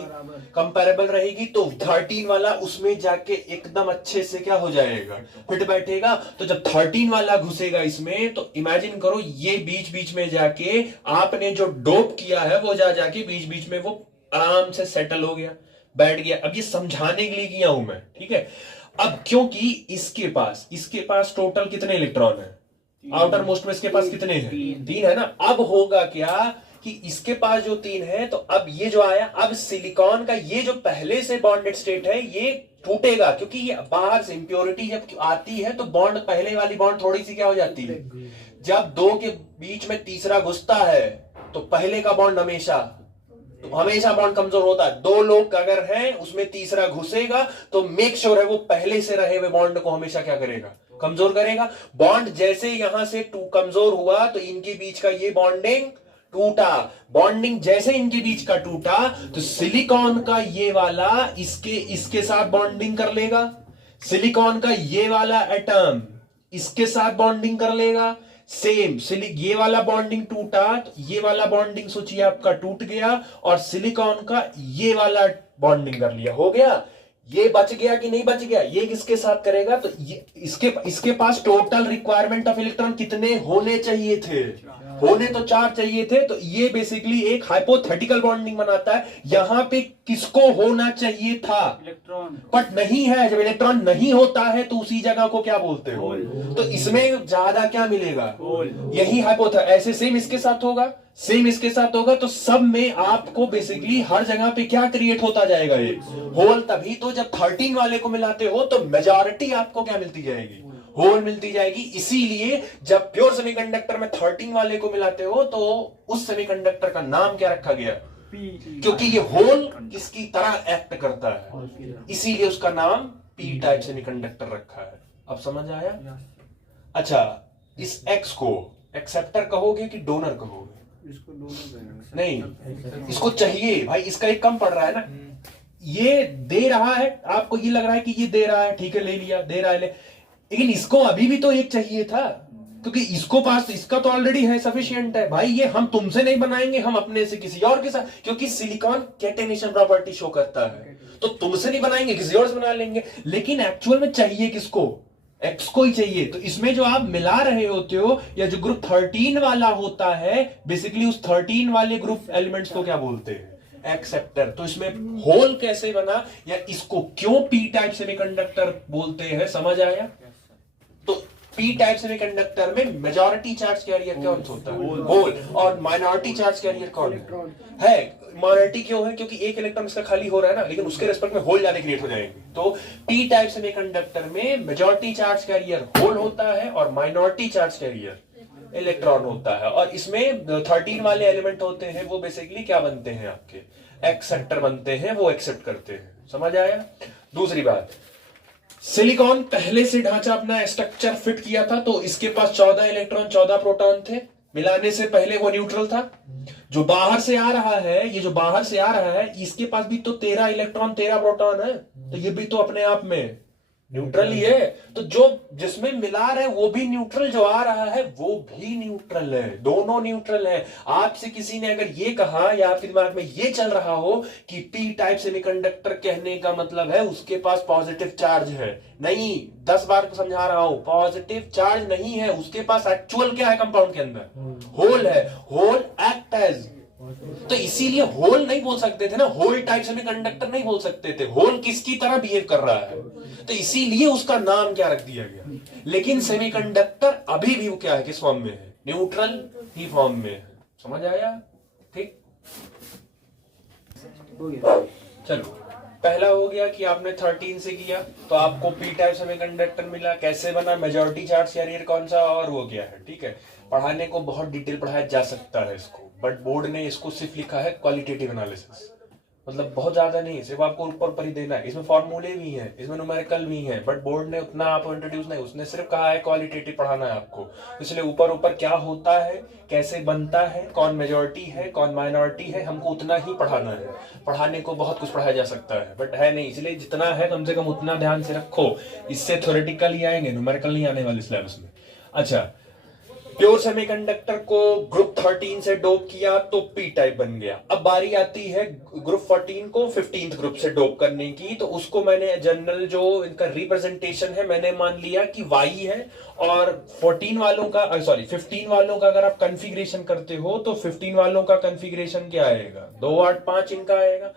कंपैरेबल रहेगी, तो 13 वाला उसमें जाके एकदम अच्छे से क्या हो जाएगा? फिट बैठेगा। तो जब 13 वाला घुसेगा इसमें, तो इमेजिन करो ये बीच बीच में जाके आपने जो डोप किया है वो जाके बीच बीच में वो आराम से सेटल हो गया, बैठ गया। अब ये समझाने के लिए किया हूं मैं, ठीक है। अब क्योंकि इसके पास टोटल कितने इलेक्ट्रॉन है? आउटर मोस्ट में इसके पास कितने हैं? 3 है ना। अब होगा क्या कि इसके पास जो 3 है, तो अब ये जो आया, अब सिलिकॉन का ये जो पहले से बॉन्डेड स्टेट है ये टूटेगा, क्योंकि ये बाहर से इंप्योरिटी जब आती है तो बॉन्ड, पहले वाली बॉन्ड थोड़ी सी क्या हो जाती है, जब 2 के बीच में तीसरा घुसता है तो पहले का बॉन्ड हमेशा बॉन्ड कमजोर होता है। 2 लोग अगर हैं उसमें तीसरा घुसेगा तो मेक श्योर है वो पहले से रहे हुए बॉन्ड को हमेशा क्या करेगा? कमजोर करेगा। बॉन्ड जैसे यहां से कमजोर हुआ तो इनके बीच का ये बॉन्डिंग टूटा। बॉन्डिंग जैसे इनके बीच का टूटा तो सिलिकॉन का ये वाला इसके साथ बॉन्डिंग कर लेगा, सिलिकॉन का ये वाला एटम इसके साथ बॉन्डिंग कर लेगा। सेम ये वाला बॉन्डिंग टूटा तो ये वाला बॉन्डिंग सोचिए आपका टूट गया, और सिलिकॉन का ये वाला बॉन्डिंग कर लिया, हो गया। ये बच गया कि नहीं बच गया? ये किसके साथ करेगा? तो ये इसके पास टोटल रिक्वायरमेंट ऑफ इलेक्ट्रॉन कितने होने चाहिए थे? होने तो 4 चाहिए थे, तो ये बेसिकली एक हाइपोथेटिकल बॉन्डिंग बनाता है। यहां पे किसको होना चाहिए था? इलेक्ट्रॉन। बट नहीं है। जब इलेक्ट्रॉन नहीं होता है तो उसी जगह को क्या बोलते हो? तो इसमें ज्यादा क्या मिलेगा? यही हाइपोथेटिकल। ऐसे सेम इसके साथ होगा, सेम इसके साथ होगा, तो सब में आपको बेसिकली हर जगह पे क्या क्रिएट होता जाएगा? ये होल। तभी तो जब 13 वाले को मिलाते हो तो मेजॉरिटी आपको क्या मिलती जाएगी? होल मिलती जाएगी। इसीलिए जब प्योर सेमीकंडक्टर में 13 वाले को मिलाते हो तो उस सेमीकंडक्टर का नाम क्या रखा गया? क्योंकि ये होल किसकी तरह एक्ट करता है, इसीलिए उसका नाम पी टाइप सेमीकंडक्टर रखा है। अब समझ आया? अच्छा, इस एक्स को एक्सेप्टर कहोगे कि डोनर कहोगे? इसको डोनर नहीं, इसको चाहिए भाई, इसका एक कम पड़ रहा है ना। ये दे रहा है, आपको ये लग रहा है कि ये दे रहा है, ठीक है ले लिया, दे रहा है लेकिन इसको अभी भी तो एक चाहिए था, क्योंकि इसको पास इसका तो ऑलरेडी है, सफिशिएंट है भाई। ये हम तुमसे नहीं बनाएंगे, हम अपने से किसी और के साथ, क्योंकि सिलिकॉन कैटेनेशन प्रॉपर्टी शो करता है, तो तुमसे नहीं बनाएंगे, किसी और से बना लेंगे। लेकिन एक्चुअल में चाहिए किसको? एक्स को ही चाहिए। तो इसमें जो आप मिला रहे होते हो, या जो ग्रुप 13 वाला होता है, बेसिकली उस 13 वाले ग्रुप एलिमेंट्स को क्या बोलते हैं? एक्सेप्टर। तो इसमें होल कैसे बना, या इसको क्यों पी टाइप सेमीकंडक्टर बोलते हैं, समझ आया? तो पी टाइप सेमीकंडक्टर में मेजॉरिटी चार्ज कैरियर कौन होता है? होल। और माइनॉरिटी चार्ज कैरियर कौन है? माइनॉरिटी क्यों है? क्योंकि एक इलेक्ट्रॉन इसका खाली हो रहा है ना, लेकिन उसके रिस्पेक्ट में होल ज्यादा क्रिएट हो जाएंगे। तो पी टाइप सेमीकंडक्टर में मेजॉरिटी चार्ज कैरियर होल होता है और माइनॉरिटी चार्ज कैरियर इलेक्ट्रॉन होता है। और इसमें 13 वाले एलिमेंट होते हैं, वो बेसिकली क्या बनते हैं? आपके एक्सेप्टर बनते हैं, वो एक्सेप्ट करते हैं। समझ आया? दूसरी बात, सिलिकॉन पहले से ढांचा अपना स्ट्रक्चर फिट किया था, तो इसके पास 14 इलेक्ट्रॉन 14 प्रोटॉन थे। मिलाने से पहले वो न्यूट्रल था। जो बाहर से आ रहा है, ये जो बाहर से आ रहा है, इसके पास भी तो 13 इलेक्ट्रॉन 13 प्रोटॉन है, तो ये भी तो अपने आप में न्यूट्रल ही है। तो जो जिसमें मिला रहे वो भी न्यूट्रल, जो आ रहा है वो भी न्यूट्रल है, दोनों न्यूट्रल है। आपसे किसी ने अगर ये कहा, या आपके दिमाग में ये चल रहा हो कि पी टाइप सेमीकंडक्टर कहने का मतलब है उसके पास पॉजिटिव चार्ज है, नहीं, 10 बार को समझा रहा हूं, पॉजिटिव चार्ज नहीं है उसके पास। एक्चुअल क्या है कंपाउंड के अंदर? होल है। होल एक्ट एज, तो इसीलिए होल नहीं बोल सकते थे ना, होल टाइप सेमीकंडक्टर नहीं बोल सकते थे। होल किसकी तरह बिहेव कर रहा है, तो इसीलिए उसका नाम क्या रख दिया गया। लेकिन सेमीकंडक्टर अभी भी वो क्या है, किस फॉर्म में है? न्यूट्रल ही फॉर्म में है। समझ आया? ठीक, चलो, पहला हो गया कि आपने 13 से किया तो आपको पी टाइप सेमीकंडक्टर मिला। कैसे बना? मेजॉरिटी चार्ज कैरियर कौन सा, और वो क्या है? ठीक है, पढ़ाने को बहुत डिटेल पढ़ाया जा सकता है इसको, बट बोर्ड ने इसको सिर्फ लिखा है क्वालिटेटिव एनालिसिस, मतलब बहुत ज्यादा नहीं, सिर्फ आपको ऊपर ऊपर ही देना है। इसमें फॉर्मूले भी हैं, इसमें न्यूमेरिकल भी हैं, बट बोर्ड ने उतना आपको इंट्रोड्यूस नहीं, उसने सिर्फ कहा है क्वालिटेटिव पढ़ाना है आपको। इसलिए ऊपर ऊपर क्या होता है, कैसे बनता है, कौन मेजॉरिटी है, कौन माइनॉरिटी है, हमको उतना ही पढ़ाना है। पढ़ाने को बहुत कुछ पढ़ाया जा सकता है, बट है नहीं, इसलिए जितना है कम से कम उतना ध्यान से रखो। इससे थ्योरेटिकल ही आएंगे, न्यूमेरिकल नहीं आने वाले सिलेबस में। अच्छा, प्योर सेमीकंडक्टर को ग्रुप 13 से डोप किया तो पी टाइप बन गया। अब बारी आती है ग्रुप 14 को 15th ग्रुप से डोप करने की, तो उसको मैंने जनरल जो इनका रिप्रेजेंटेशन है मैंने मान लिया कि Y है। और 14 वालों का, सॉरी 15 वालों का अगर आप कॉन्फ़िगरेशन करते हो तो 15 वालों का कॉन्फ़िगरेशन क्या आएगा? 2 8 5 इनका आएगा।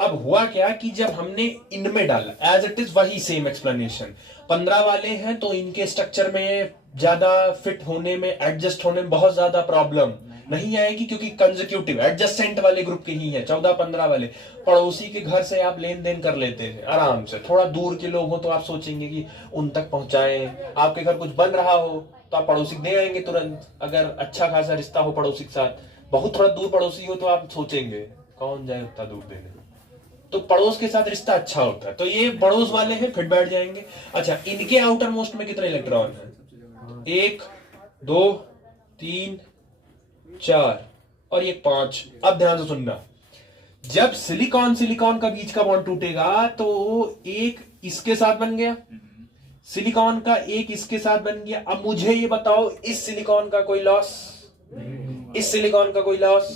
अब हुआ क्या कि जब हमने इनमें डाला एज इट इज वही सेम एक्सप्लेनेशन, 15 वाले हैं तो इनके स्ट्रक्चर में ज्यादा फिट होने में, एडजस्ट होने में बहुत ज्यादा प्रॉब्लम नहीं आएगी, क्योंकि कंसेक्यूटिव एडजस्टेंट वाले ग्रुप के ही है। 14 15 वाले पड़ोसी के घर से आप लेन देन कर लेते हैं आराम से। थोड़ा दूर के लोग हो तो आप सोचेंगे कि उन तक पहुंचाएं, आपके घर कुछ बन रहा हो तो आप पड़ोसी दे आएंगे तुरंत, अगर अच्छा खासा रिश्ता हो पड़ोसी के साथ। बहुत थोड़ा दूर पड़ोसी हो तो आप सोचेंगे कौन जाए उतना दूर देने, तो पड़ोस के साथ रिश्ता अच्छा होता है। तो ये पड़ोस वाले हैं, फिट बैठ जाएंगे। अच्छा, इनके आउटर मोस्ट में कितने इलेक्ट्रॉन है? 1 2 3 4 और ये 5। अब ध्यान से सुनना, जब सिलिकॉन सिलिकॉन का बीच का बॉन्ड टूटेगा तो एक इसके साथ बन गया, सिलिकॉन का एक इसके साथ बन गया। अब मुझे ये बताओ, इस सिलिकॉन का कोई लॉस, इस सिलिकॉन का कोई लॉस,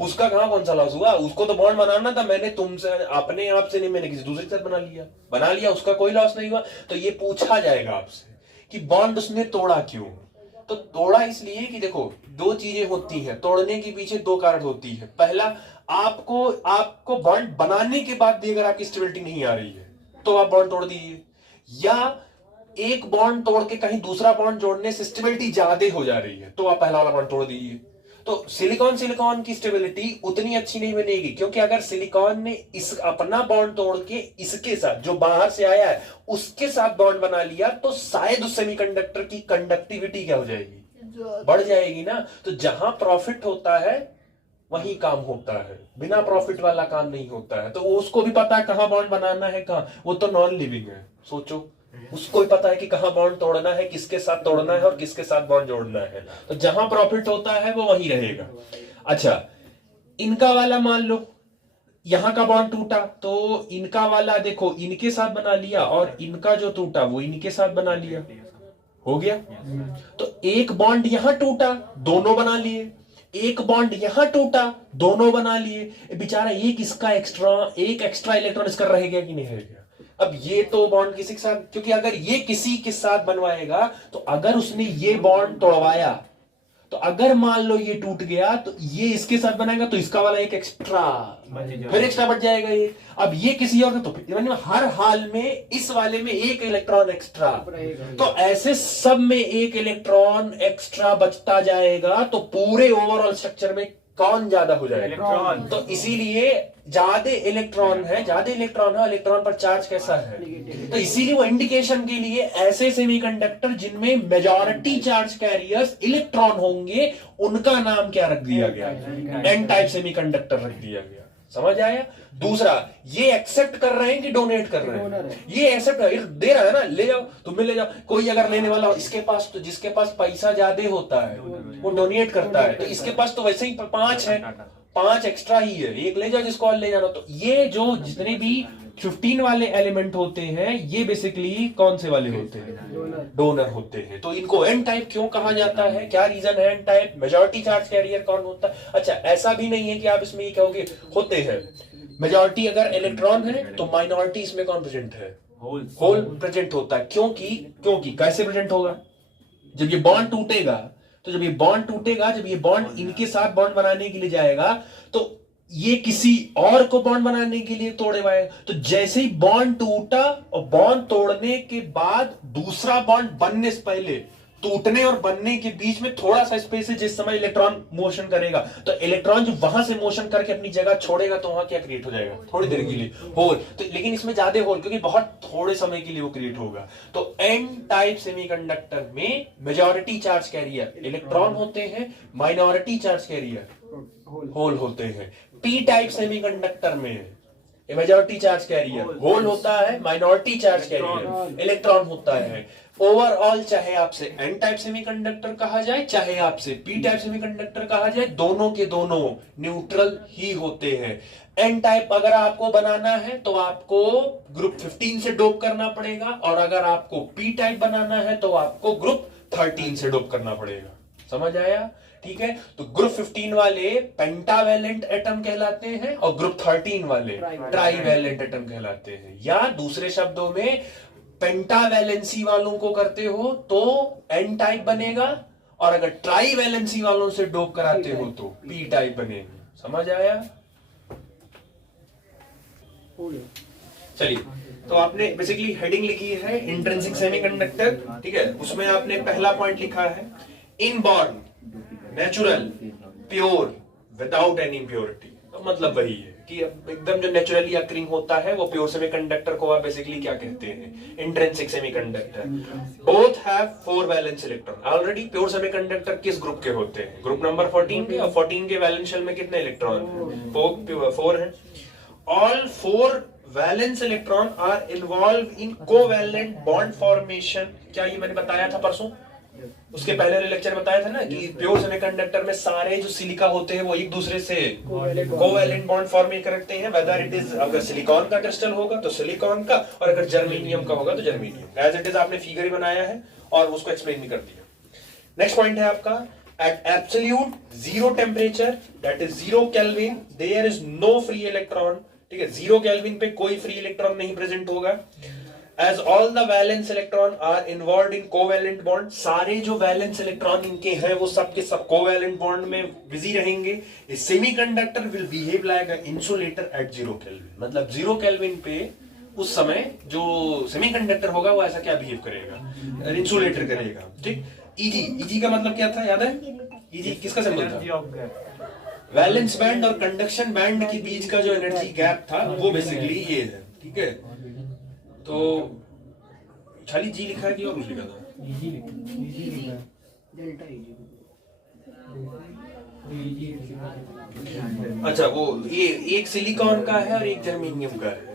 उसका कहां कौन सा लॉस हुआ? उसको तो बॉन्ड बनाना था, मैंने तुमसे अपने आप से नहीं, मैंने किसी दूसरे के साथ बना लिया, उसका कोई लॉस नहीं हुआ। तो ये पूछा जाएगा आपसे कि बॉन्ड उसने तोड़ा क्यों? तो तोड़ा इसलिए कि देखो दो चीजें होती हैं, तोड़ने के पीछे दो कारण होती है। पहला, आपको बॉन्ड बनाने के बाद भी अगर आपकी स्टेबिलिटी नहीं आ रही है तो आप बॉन्ड तोड़ दीजिए, या एक बॉन्ड तोड़ के कहीं दूसरा बॉन्ड जोड़ने से स्टेबिलिटी ज्यादा हो जा रही है तो आप पहला वाला बॉन्ड तोड़ दीजिए। तो सिलिकॉन की स्टेबिलिटी उतनी अच्छी नहीं बनेगी, क्योंकि अगर सिलिकॉन ने इस अपना बॉन्ड तोड़ के इसके साथ जो बाहर से आया है उसके साथ बॉन्ड बना लिया तो शायद उस सेमीकंडक्टर की कंडक्टिविटी क्या हो जाएगी, बढ़ जाएगी ना। तो जहां प्रॉफिट होता है वही काम होता है, बिना प्रॉफिट वाला काम नहीं होता है। तो उसको भी पता है कहां बॉन्ड बनाना है, कहां, वो तो नॉन लिविंग है, सोचो उसको भी पता है कि कहां बॉन्ड तोड़ना है, किसके साथ तोड़ना है और किसके साथ बॉन्ड जोड़ना है। तो जहां प्रॉफिट होता है वो वहीं रहेगा। अच्छा, इनका वाला मान लो यहां का बॉन्ड टूटा तो इनका वाला देखो इनके साथ बना लिया और इनका जो टूटा वो इनके साथ बना लिया, हो गया। तो एक बॉन्ड यहां टूटा, दोनों बना लिए, एक बॉन्ड यहां टूटा, दोनों बना लिए। बेचारा एक एक्स्ट्रा इलेक्ट्रॉन इसका रह गया कि नहीं रह गया। अब ये तो बॉन्ड किसी के साथ, क्योंकि अगर ये किसी के साथ बनवाएगा तो अगर उसने ये बॉन्ड तोड़वाया तो अगर मान लो ये टूट गया तो ये इसके साथ बनाएगा तो इसका वाला एक एक्स्ट्रा, फिर एक्स्ट्रा बढ़ जाएगा ये। अब ये किसी और तो हर हाल में इस वाले में एक इलेक्ट्रॉन एक्स्ट्रा, तो ऐसे सब में एक इलेक्ट्रॉन एक्स्ट्रा बचता जाएगा तो पूरे ओवरऑल स्ट्रक्चर में कौन ज्यादा हो जाएगा, इलेक्ट्रॉन। तो इसीलिए ज्यादा इलेक्ट्रॉन है, इलेक्ट्रॉन पर चार्ज कैसा है, तो इसीलिए वो इंडिकेशन के लिए ऐसे सेमीकंडक्टर जिनमें मेजॉरिटी चार्ज कैरियर्स इलेक्ट्रॉन होंगे उनका नाम क्या रख दिया गया, एन टाइप सेमीकंडक्टर रख दिया गया। समझ आया। दूसरा, ये एक्सेप्ट कर रहे हैं कि डोनेट कर रहे हैं, ये एक्सेप्ट दे रहा है ना, ले जाओ तुम्हें ले जाओ। कोई अगर लेने वाला हो इसके पास, तो जिसके पास पैसा ज्यादा होता है वो डोनेट करता है, तो इसके पास तो वैसे ही 5 है, 5 एक्स्ट्रा ही है, एक ले जाओ जिसको और ले जाना। तो ये जो जितने भी 15 वाले एलिमेंट होते हैं ये बेसिकली कौन से वाले होते हैं, डोनर होते हैं। तो इनको एन टाइप क्यों कहा जाता है, क्या रीजन है N type, majority charge carrier कौन होता है। अच्छा, ऐसा भी नहीं है कि आप इसमें ये कहोगे होते हैं मेजॉरिटी अगर इलेक्ट्रॉन है तो माइनॉरिटी इसमें कौन प्रेजेंट है, होल प्रेजेंट होता है। क्योंकि कैसे प्रेजेंट होगा, जब ये बॉन्ड टूटेगा जब ये बॉन्ड इनके साथ बॉन्ड बनाने के लिए जाएगा तो ये किसी और को बॉन्ड बनाने के लिए तोड़ेगा। तो जैसे ही बॉन्ड टूटा और बॉन्ड तोड़ने के बाद दूसरा बॉन्ड बनने से पहले टूटने और बनने के बीच में थोड़ा सा स्पेस है, जिस समय इलेक्ट्रॉन मोशन करेगा तो इलेक्ट्रॉन जो वहां से मोशन करके अपनी जगह छोड़ेगा तो वहां क्या क्रिएट हो जाएगा, थोड़ी देर के लिए होल। तो लेकिन इसमें ज्यादा होल क्योंकि बहुत थोड़े समय के लिए वो क्रिएट होगा। तो एन टाइप सेमीकंडक्टर में मेजॉरिटी चार्ज कैरियर इलेक्ट्रॉन होते हैं, माइनॉरिटी चार्ज कैरियर होल होते हैं। पी टाइप सेमीकंडक्टर में मेजॉरिटी चार्ज कैरियर होल होता है, माइनॉरिटी चार्ज कैरियर इलेक्ट्रॉन होता है। ओवरऑल चाहे आपसे एन टाइप सेमीकंडक्टर कहा जाए चाहे आपसे पी टाइप सेमीकंडक्टर कहा जाए, दोनों के दोनों न्यूट्रल ही होते हैं। एन टाइप अगर आपको बनाना है तो आपको ग्रुप 15 से डोप करना पड़ेगा, और अगर आपको पी टाइप बनाना है तो आपको ग्रुप 13 से डोप करना पड़ेगा। समझ आया, ठीक है। तो ग्रुप 15 वाले पेंटावैलेंट एटम कहलाते हैं और ग्रुप 13 वाले ट्राईवैलेंट एटम कहलाते हैं। या दूसरे शब्दों में पेंटावैलेंसी वालों को करते हो तो एन टाइप बनेगा, और अगर ट्राईवैलेंसी वालों से डोप कराते हो तो पी टाइप बनेगी। समझ आया। चलिए, तो आपने बेसिकली हेडिंग लिखी है इंट्रिंसिक सेमीकंडक्टर, ठीक है। उसमें आपने पहला पॉइंट लिखा है inborn, natural, pure, without any impurity. तो मतलब वही है कि एकदम जो नेचुरली अक्रिंग होता है वो प्योर सेमीकंडक्टर को आप बेसिकली क्या कहते हैं, intrinsic semiconductor. Both have 4 valence electron. Already pure semiconductor किस ग्रुप के होते हैं, ग्रुप नंबर 14 के, और 14 के वैलेंस शेल में कितने इलेक्ट्रॉन, 4 है। All 4 valence electron are involve in covalent bond formation. क्या ये मैंने बताया था परसों, उसके पहले लेक्चर बताया था ना कि प्योर सेमीकंडक्टर में सारे जो सिलिका होते हैं वो एक दूसरे से कोवैलेंट बॉन्ड फॉर्म करते हैं। वेदर इट इज, अगर सिलिकॉन का क्रिस्टल होगा तो सिलिकॉन का, और अगर जर्मेनियम का होगा तो जर्मेनियम। एज इट इज आपने फिगर ही बनाया है और उसको एक्सप्लेन भी कर दिया। नेक्स्ट पॉइंट है आपका, at absolute zero temperature that is 0 kelvin there is no free electron. ठीक है, 0 केल्विन पे कोई फ्री इलेक्ट्रॉन नहीं प्रेजेंट होगा। As all the valence electron are involved in covalent bond, सारे जो वैलेंस इलेक्ट्रॉन इनके हैं वो सब के सब कोवैलेंट बॉन्ड में बिजी रहेंगे. A semiconductor will behave like an insulator at 0 Kelvin. मतलब 0 Kelvin पे उस समय जो सेमीकंडक्टर होगा वो ऐसा क्या बिहेव करेगा, इंसुलेटर करेगा. ठीक. Eg का मतलब क्या था, याद है? Eg किसका सिंबल था? वैलेंस बैंड और कंडक्शन बैंड के बीच का जो एनर्जी गैप था वो बेसिकली ये है. ठीक है. तो खाली जी लिखा है कि और कुछ लिखा था? अच्छा, वो ये एक सिलिकॉन का है और एक जर्मेनियम का है.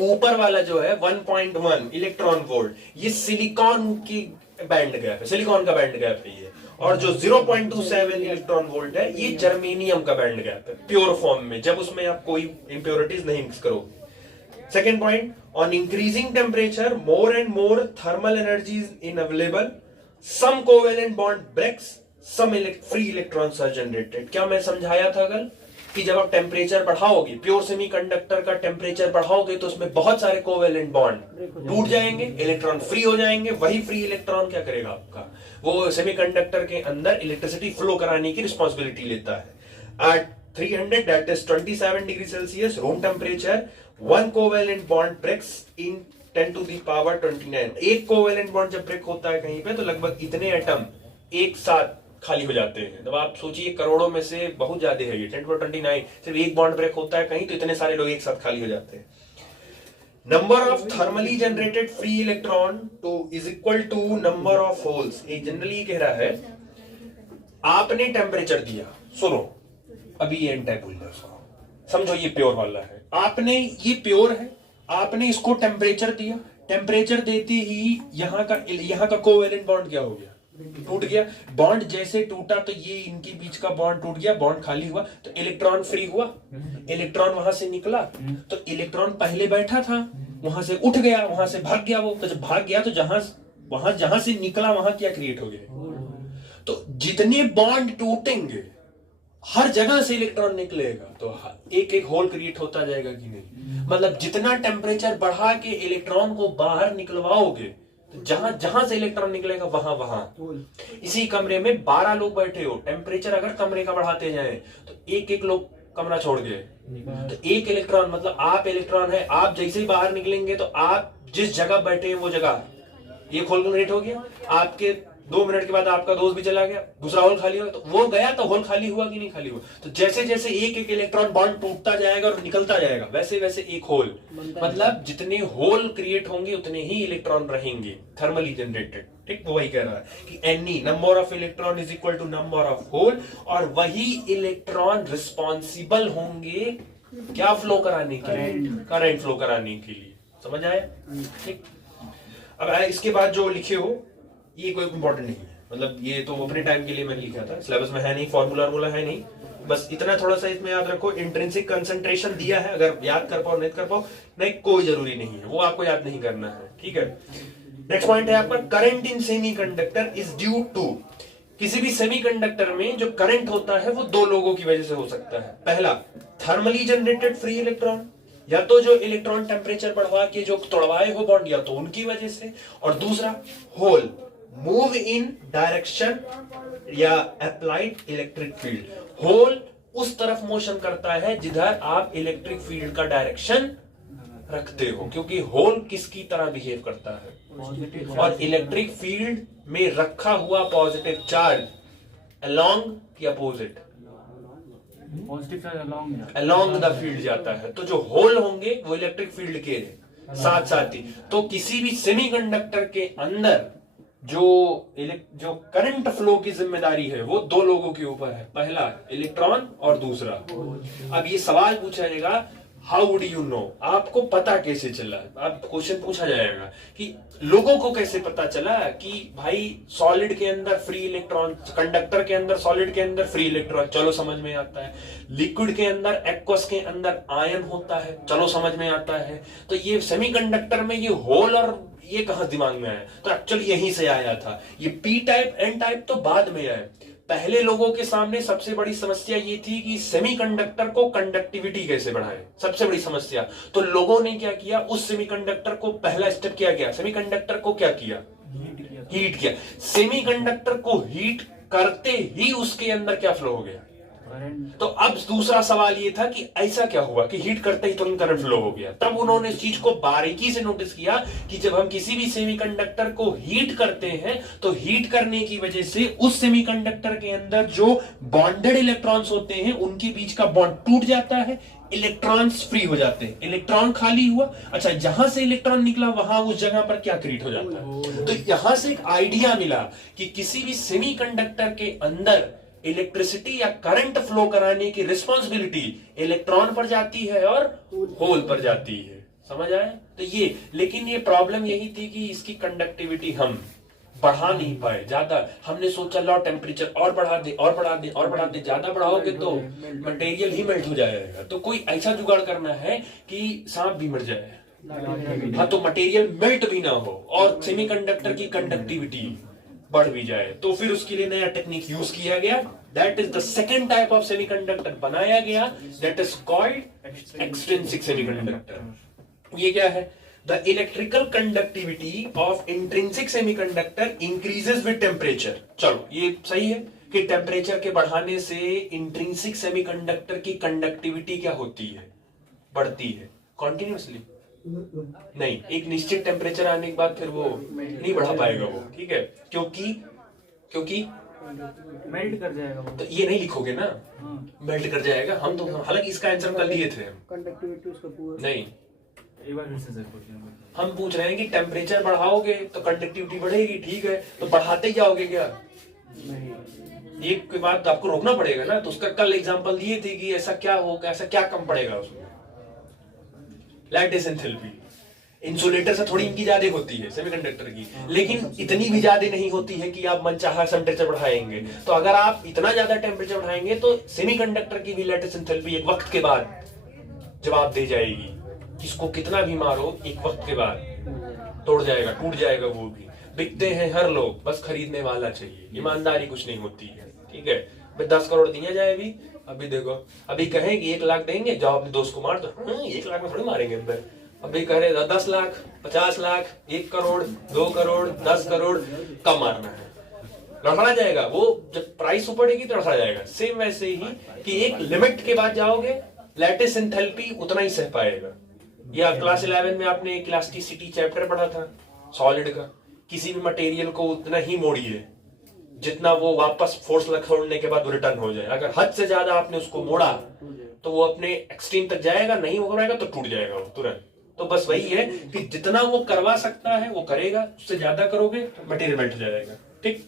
ऊपर वाला जो है 1.1 इलेक्ट्रॉन वोल्ट, ये सिलिकॉन की बैंड गैप है, सिलिकॉन का बैंड गैप है ये. और जो 0.27 इलेक्ट्रॉन वोल्ट है ये जर्मेनियम का बैंड गैप है प्योर फॉर्म में, जब उसमें आप कोई इंप्योरिटीज नहीं मिक्स करोगे. Second point, on increasing temperature, more and more thermal energy is available. Some covalent bond breaks, some free electrons are generated. क्या मैं समझाया था कल कि जब आप टेम्परेचर बढ़ाओगे, प्योर सेमीकंडक्टर का टेम्परेचर बढ़ाओगे तो उसमें बहुत सारे कोवेलेंट बॉन्ड टूट जाएंगे, इलेक्ट्रॉन फ्री हो जाएंगे. वही फ्री इलेक्ट्रॉन क्या करेगा आपका, वो सेमीकंडक्टर के अंदर इलेक्ट्रिसिटी फ्लो कराने की रिस्पॉन्सिबिलिटी लेता है. At 300, that is 27 degree Celsius room temperature, one covalent bond breaks in 10 to the power 29. एक कोवेलेंट बॉन्ड जब ब्रेक होता है कहीं पे तो लगभग इतने एटम एक साथ खाली हो जाते हैं. तो आप सोचिए करोड़ों में से बहुत ज्यादा है ये 10 to 29. सिर्फ एक बॉन्ड ब्रेक होता है कहीं तो इतने सारे लोग एक साथ खाली हो जाते हैं. Number of thermally generated free electron to is equal to number of holes. ये जनरली कह रहा है आपने टेम्परेचर दिया, सुनो अभी ये एन टाइप बोल समझो, ये प्योर वाला है, आपने ये प्योर है, आपने इसको टेम्परेचर दिया, टेम्परेचर देते ही यहाँ का कोवेलेंट बॉन्ड क्या हो गया, टूट गया. बॉन्ड जैसे टूटा तो ये इनके बीच का बॉन्ड टूट गया, बॉन्ड खाली हुआ तो इलेक्ट्रॉन फ्री हुआ, इलेक्ट्रॉन वहां से निकला. तो इलेक्ट्रॉन पहले बैठा था वहां से उठ गया, वहां से भाग गया वो. तो जब भाग गया तो जहां से निकला वहां क्या क्रिएट हो गया. तो जितने बॉन्ड टूटेंगे हर जगह से इलेक्ट्रॉन निकलेगा तो एक एक होल क्रिएट होता जाएगा कि नहीं. मतलब जितना टेम्परेचर बढ़ा के इलेक्ट्रॉन को बाहर निकलवाओगे तो जहां से इलेक्ट्रॉन निकलेगा वहां. इसी कमरे में 12 लोग बैठे हो, टेम्परेचर अगर कमरे का बढ़ाते जाए तो एक लोग कमरा छोड़ गए तो एक इलेक्ट्रॉन, मतलब आप इलेक्ट्रॉन है, आप जैसे ही बाहर निकलेंगे तो आप जिस जगह बैठे हैं वो जगह एक होल क्रिएट हो गया. आपके 2 मिनट के बाद आपका दोस्त भी चला गया, दूसरा होल खाली हो गया, तो वो गया तो होल खाली हुआ कि नहीं खाली हुआ. तो जैसे जैसे एक एक इलेक्ट्रॉन बॉन्ड टूटता जाएगा और निकलता जाएगा वैसे वैसे एक होल, मतलब जितने होल क्रिएट होंगे उतने ही इलेक्ट्रॉन रहेंगे थर्मली जनरेटेड. ठीक, वो वही कह रहा है कि any number of electron is equal to number of hole, और वही इलेक्ट्रॉन रिस्पॉन्सिबल होंगे क्या फ्लो कराने के लिए, करंट फ्लो कराने के लिए. समझ आया? ठीक. अब इसके बाद जो लिखे हो ये कोई इंपॉर्टेंट नहीं है, मतलब ये तो अपने टाइम के लिए मैंने लिखा था, सिलेबस में है नहीं, फॉर्मूला है नहीं. बस इतना थोड़ा सा इसमें याद रखो, इंट्रिंसिक कंसंट्रेशन दिया है, अगर याद कर पाओ नहीं कर पाओ नहीं कोई जरूरी नहीं है, वो आपको याद नहीं करना है. ठीक है. नेक्स्ट पॉइंट है आपका current in semiconductor is due to. किसी भी सेमीकंडक्टर में जो करंट होता है वो 2 लोगों की वजह से हो सकता है. पहला थर्मली जनरेटेड फ्री इलेक्ट्रॉन, या तो जो इलेक्ट्रॉन टेम्परेचर बढ़वा के जो तोड़वाए हो बॉन्ड, या तो उनकी वजह से, और दूसरा होल मूव इन डायरेक्शन या अप्लाइड इलेक्ट्रिक फील्ड. होल उस तरफ मोशन करता है जिधर आप इलेक्ट्रिक फील्ड का डायरेक्शन रखते हो, क्योंकि होल किसकी तरह बिहेव करता है, और इलेक्ट्रिक फील्ड में रखा हुआ पॉजिटिव चार्ज अलोंग की अपोजिट, अलोंग द फील्ड जाता है. तो जो होल होंगे वो इलेक्ट्रिक फील्ड के साथ साथ ही. तो किसी भी सेमीकंडक्टर के अंदर जो करंट फ्लो की जिम्मेदारी है वो 2 लोगों के ऊपर है, पहला इलेक्ट्रॉन और दूसरा होल. अब ये सवाल पूछा जाएगा हाउ वुड यू नो, आपको पता कैसे चला. अब क्वेश्चन पूछा जाएगा कि लोगों को कैसे पता चला कि भाई सॉलिड के अंदर फ्री इलेक्ट्रॉन, कंडक्टर के अंदर, सॉलिड के अंदर फ्री इलेक्ट्रॉन, चलो समझ में आता है. लिक्विड के अंदर, एक्वस के अंदर आयन होता है, चलो समझ में आता है. तो ये सेमीकंडक्टर में ये होल और ये कहां दिमाग में आया, तो एक्चुअली यहीं से आया था. ये पी टाइप एन टाइप तो बाद में आया, पहले लोगों के सामने सबसे बड़ी समस्या ये थी कि सेमीकंडक्टर को कंडक्टिविटी कैसे बढ़ाए, सबसे बड़ी समस्या। तो लोगों ने क्या किया, उस सेमीकंडक्टर को पहला स्टेप क्या किया, सेमीकंडक्टर को क्या किया, हीट किया। सेमीकंडक्टर को हीट करते ही उसके अंदर क्या फ्लो हो गया, तो अब दूसरा सवाल ये था कि ऐसा क्या हुआ कि हीट करते ही तुरंत करंट फ्लो हो गया। तब उन्होंने इस चीज को बारीकी से नोटिस किया कि जब हम किसी भी सेमीकंडक्टर को हीट करते हैं तो हीट करने की वजह से उस सेमीकंडक्टर के अंदर जो बॉन्डेड इलेक्ट्रॉन्स होते हैं उनके बीच का बॉन्ड टूट जाता है, इलेक्ट्रॉन्स फ्री हो जाते हैं, इलेक्ट्रॉन खाली हुआ। अच्छा, जहां से इलेक्ट्रॉन निकला वहां उस जगह पर क्या क्रिएट हो जाता है। तो यहां से एक आइडिया मिला कि किसी भी सेमीकंडक्टर के अंदर इलेक्ट्रिसिटी या करंट फ्लो कराने की रिस्पॉन्सिबिलिटी इलेक्ट्रॉन पर जाती है और होल पर जाती है। समझ आया? तो ये, लेकिन ये प्रॉब्लम यही थी कि इसकी कंडक्टिविटी हम बढ़ा नहीं पाए ज्यादा। हमने सोचा लो टेम्परेचर और बढ़ा दे और बढ़ा दे और बढ़ा दे, ज्यादा बढ़ाओगे तो मटेरियल ही मेल्ट हो जाएगा। तो कोई ऐसा जुगाड़ करना है कि सांप भी मर जाए, हाँ, तो मटेरियल मेल्ट भी ना हो और सेमीकंडक्टर की कंडक्टिविटी बढ़ भी जाए। तो फिर उसके लिए नया टेक्निक यूज किया गया, that is the second type of semiconductor बनाया गया, that is called extrinsic semiconductor. ये क्या है, the electrical conductivity of intrinsic semiconductor increases with temperature. चलो ये सही है कि टेम्परेचर के बढ़ाने से इंट्रिंसिक सेमीकंडक्टर की कंडक्टिविटी क्या होती है, बढ़ती है कॉन्टिन्यूसली नहीं, एक निश्चित टेम्परेचर आने के बाद फिर वो नहीं बढ़ा पाएगा वो, ठीक है, क्योंकि मेल्ट कर जाएगा वो। तो ये नहीं लिखोगे ना, मेल्ट कर जाएगा। हम तो हालांकि इसका आंसर कल दिए थे, कंडक्टिविटी उसका पूरा नहीं, एक बार फिर से सर पूछिए। हम पूछ रहे हैं कि टेम्परेचर बढ़ाओगे तो कंडक्टिविटी बढ़ेगी, ठीक है, तो बढ़ाते ही जाओगे क्या, एक के बाद आपको रोकना पड़ेगा ना। तो उसका कल एग्जांपल दिए थे कि ऐसा क्या होगा, ऐसा क्या कम पड़ेगा उसमें, लैटिस एंथैल्पी। इंसुलेटर से थोड़ी इनकी ज्यादा होती है सेमीकंडक्टर की, लेकिन इतनी भी ज्यादा नहीं होती है कि आप मनचाहा टेम्परेचर बढ़ाएंगे। तो अगर आप इतना ज्यादा टेम्परेचर बढ़ाएंगे तो सेमीकंडक्टर की भी लैटिस एंथैल्पी एक वक्त के बाद जवाब दे जाएगी। इसको कितना भी मारो एक वक्त के बाद तोड़ जाएगा, टूट जाएगा वो भी। बिकते हैं हर लोग, बस खरीदने वाला चाहिए, ईमानदारी कुछ नहीं होती है, ठीक है। 10 करोड़ दिया जाए अभी देखो, अभी कहें कि 1 लाख देंगे, जाओ अपने दोस्त को मार दो, 1 लाख में थोड़ी मारेंगे अंदर। अभी कह रहे 10 लाख, 50 लाख, 1 करोड़, 2 करोड़, 10 करोड़, कम मारना है, लड़खड़ा जाएगा वो। जब प्राइस ऊपरेगी तो लड़खड़ा जाएगा। सेम वैसे ही कि एक लिमिट के बाद जाओगे, लैटिस एंथैल्पी उतना ही सह पाएगा। या क्लास 11 में आपने इलास्टिसिटी चैप्टर पढ़ा था सॉलिड का, किसी भी मटेरियल को उतना ही मोड़िए जितना वो वापस फोर्स छोड़ने के बाद रिटर्न हो जाए। अगर हद से ज्यादा आपने उसको मोड़ा तो वो अपने एक्सट्रीम तक जाएगा, नहीं हो पाएगा तो टूट जाएगा वो तुरंत। तो बस वही है कि जितना वो करवा सकता है वो करेगा, उससे ज्यादा करोगे मटेरियल मेल्ट जाएगा, ठीक।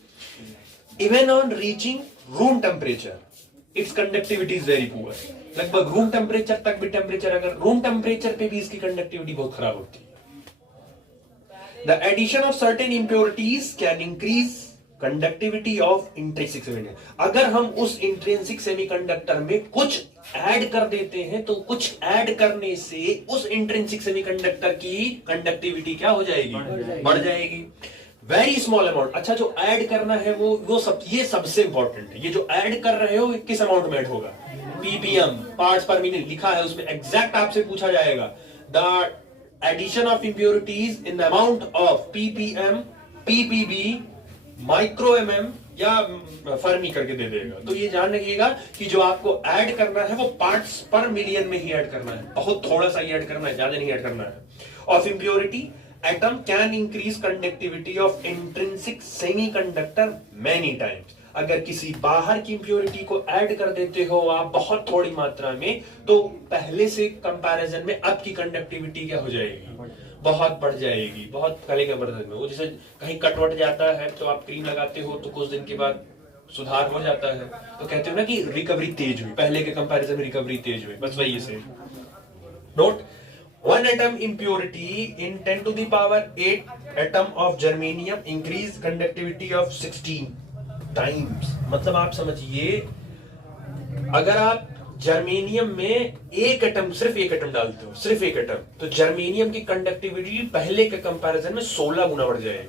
Even on reaching room temperature it's conductivity is very poor. लगभग रूम टेम्परेचर तक भी, टेम्परेचर अगर रूम टेम्परेचर पे भी इसकी कंडक्टिविटी बहुत खराब होती है। The addition of certain impurities can increase conductivity of intrinsic semiconductor. अगर हम उस इंट्रिंसिक सेमीकंडक्टर में कुछ ऐड कर देते हैं तो कुछ ऐड करने से उस इंट्रिंसिक सेमीकंडक्टर की कंडक्टिविटी क्या हो जाएगी, बढ़ जाएगी। Very small amount. अच्छा, जो ऐड करना है वो सब, ये सबसे इंपॉर्टेंट है। ये जो ऐड कर रहे हो किस अमाउंट में ऐड होगा, पीपीएम, पार्ट्स पर मिनट लिखा है उसमें, एग्जैक्ट आपसे पूछा जाएगा the addition of impurities in the amount of ppm, ppb, micro mm या फर्मी करके दे देगा। तो ये जान रखिएगा कि जो आपको ऐड करना है वो पार्ट्स पर मिलियन में ही ऐड करना है, बहुत थोड़ा सा ही ऐड करना है, ज्यादा नहीं ऐड करना है। Of impurity atom can increase conductivity of intrinsic semiconductor many times. अगर किसी बाहर की इंप्योरिटी को ऐड कर देते हो आप बहुत थोड़ी मात्रा में, तो पहले से कंपैरिजन में अब की कंडक्टिविटी क्या हो जाएगी, बहुत बढ़ जाएगी, बहुत कले के बर्तन में। वो जैसे कहीं कटवट जाता है तो आप क्रीम लगाते हो तो कुछ दिन के बाद सुधार हो जाता है, तो कहते हो ना कि रिकवरी तेज हुई, पहले के कंपैरिजन में रिकवरी तेज हुई, बस वही से। Note, 1 atom impurity in 10 to the power 8 atom of germanium increase conductivity of 16 times। मतलब आप समझिए, अगर आप जर्मेनियम में सिर्फ एक एटम डालते हो, सिर्फ एक एटम, तो जर्मेनियम की कंडक्टिविटी पहले के कंपैरिजन में 16 गुना बढ़ जाएगी।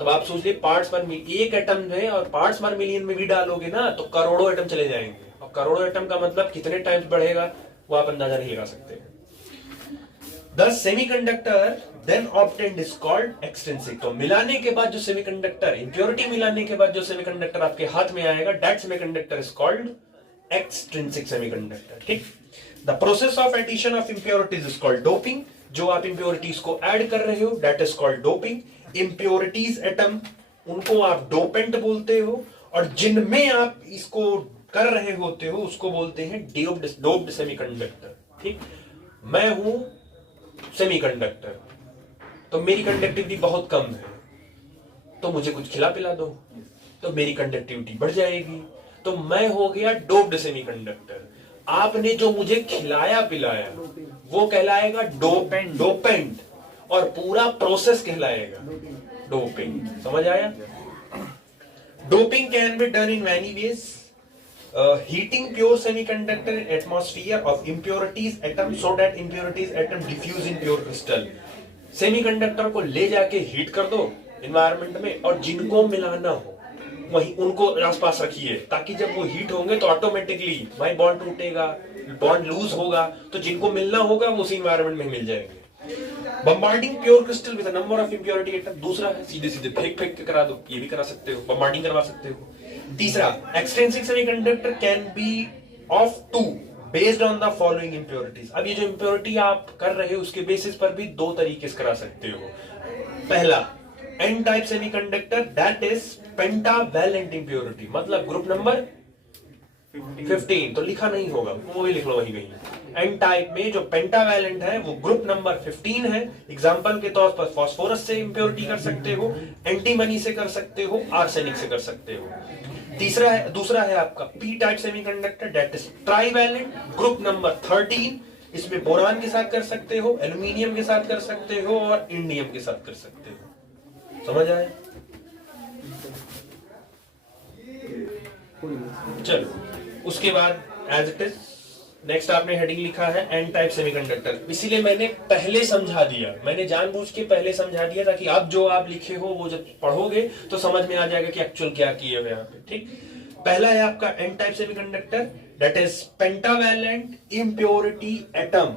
तब आप सोच लिए पार्ट्स पर मिलियन, एक एटम में और पार्ट्स पर मिलियन में भी डालोगे ना तो करोड़ों एटम चले जाएंगे, और करोड़ों एटम का मतलब कितने टाइम्स बढ़ेगा वो आप अंदाजा नहीं लगा सकते। The semiconductor then obtained is called extrinsic। तो मिलाने के बाद जो सेमीकंडक्टर, इंप्योरिटी मिलाने के बाद जो सेमीकंडक्टर आपके हाथ में आएगा, that semiconductor is called extrinsic semiconductor। ठीक। The process of addition of impurities is called doping। जो आप impurities को ऐड कर रहे हो that is called doping। impurities atom उनको आप डोपेंट बोलते हो, और जिनमें आप इसको कर रहे होते हो उसको बोलते हैं डोप्ड सेमीकंडक्टर। ठीक। मैं हूं सेमीकंडक्टर, तो मेरी कंडक्टिविटी बहुत कम है, तो मुझे कुछ खिला पिला दो तो मेरी कंडक्टिविटी बढ़ जाएगी, तो मैं हो गया डोप्ड सेमीकंडक्टर। आपने जो मुझे खिलाया पिलाया वो कहलाएगा डोपेंट, और पूरा प्रोसेस कहलाएगा डोपिंग। समझ आया? Doping can be done in many ways. Heating pure semiconductor in atmosphere of impurities atom so that impurities atom diffuse in pure crystal। Semiconductor को ले जाके हीट कर दो एनवायरनमेंट में, और जिनको मिलाना हो वहीं उनको आसपास रखिए, ताकि जब वो हीट होंगे तो ऑटोमेटिकली भाई बॉन्ड टूटेगा, बॉन्ड लूज होगा, तो जिनको मिलना होगा वो उसी एनवायरनमेंट में मिल जाएंगे। Bombarding pure crystal with number of impurity atom. दूसरा है सीधे सीधे फेंक के करा दो, ये भी करा सकते हो, बम्बार्डिंग करवा सकते हो। तीसरा, extrinsic semiconductor can be of two based on the following impurities. अब ये जो इंप्योरिटी आप कर रहे हो उसके बेसिस पर भी दो तरीके से करा सकते हो। पहला, N type semiconductor that is pentavalent impurity, मतलब ग्रुप नंबर 15, तो लिखा नहीं होगा, वो भी लिख लो वही कहीं। एन टाइप में जो पेंटावैलेंट है वो ग्रुप नंबर 15 है। एग्जांपल के तौर पर फास्फोरस से इंप्योरिटी कर सकते हो, एंटीमनी से कर सकते हो, आर्सेनिक से कर सकते हो। दूसरा है आपका p type semiconductor that is trivalent, group number 13। इसमें बोरान के साथ कर सकते हो, एल्यूमिनियम के साथ कर सकते हो, और इंडियम के साथ कर सकते हो। समझ आए? चलो उसके बाद एज इट इज नेक्स्ट आपने हेडिंग लिखा है एन टाइप सेमीकंडक्टर। इसीलिए मैंने पहले समझा दिया, मैंने जानबूझ के पहले समझा दिया ताकि अब जो आप लिखे हो वो जब पढ़ोगे तो समझ में आ जाएगा कि एक्चुअल क्या किए हुए यहाँ पे। ठीक। पहला है आपका N type semiconductor that is pentavalent impurity atom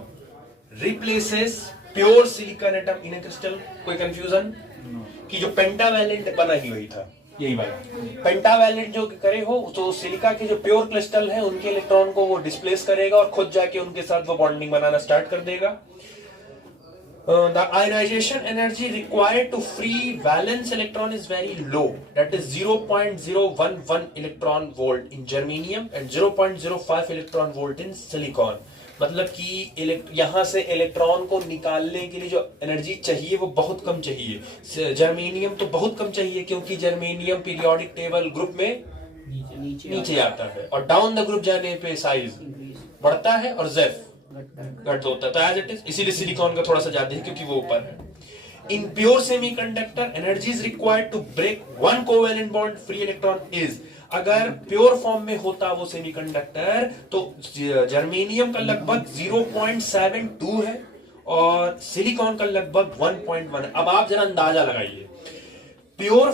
replaces pure silicon atom in a crystal. कोई कंफ्यूजन? कि जो पेंटावैलेंट बना ही वही था, यही वाला पेंटावैलेंट जो करे हो तो सिलिका के जो प्योर क्रिस्टल है उनके इलेक्ट्रॉन को वो डिस्प्लेस करेगा और खुद जाके उनके साथ वो बॉन्डिंग बनाना स्टार्ट कर देगा। The ionization energy required to free valence electron is very low, that is 0.011 electron volt in germanium and 0.05 electron volt in silicon. मतलब कि यहां से इलेक्ट्रॉन को निकालने के लिए जो एनर्जी चाहिए वो बहुत कम चाहिए। जर्मेनियम तो बहुत कम चाहिए क्योंकि जर्मेनियम पीरियोडिक टेबल ग्रुप में नीचे आता है, और डाउन द ग्रुप जाने पे साइज बढ़ता है और जेफ घट होता है। तो एज इट इज इसीलिए सिलिकॉन का थोड़ा सा ज्यादा है क्योंकि वो ऊपर है। In pure semiconductor energy is required to break one covalent bond free electron is. अगर प्योर फॉर्म में होता वो सेमीकंडक्टर तो जर्मेनियम का लगभग 0.72 है और सिलिकॉन का लगभग 1.1 है। अब आप जरा अंदाजा लगाइए, प्योर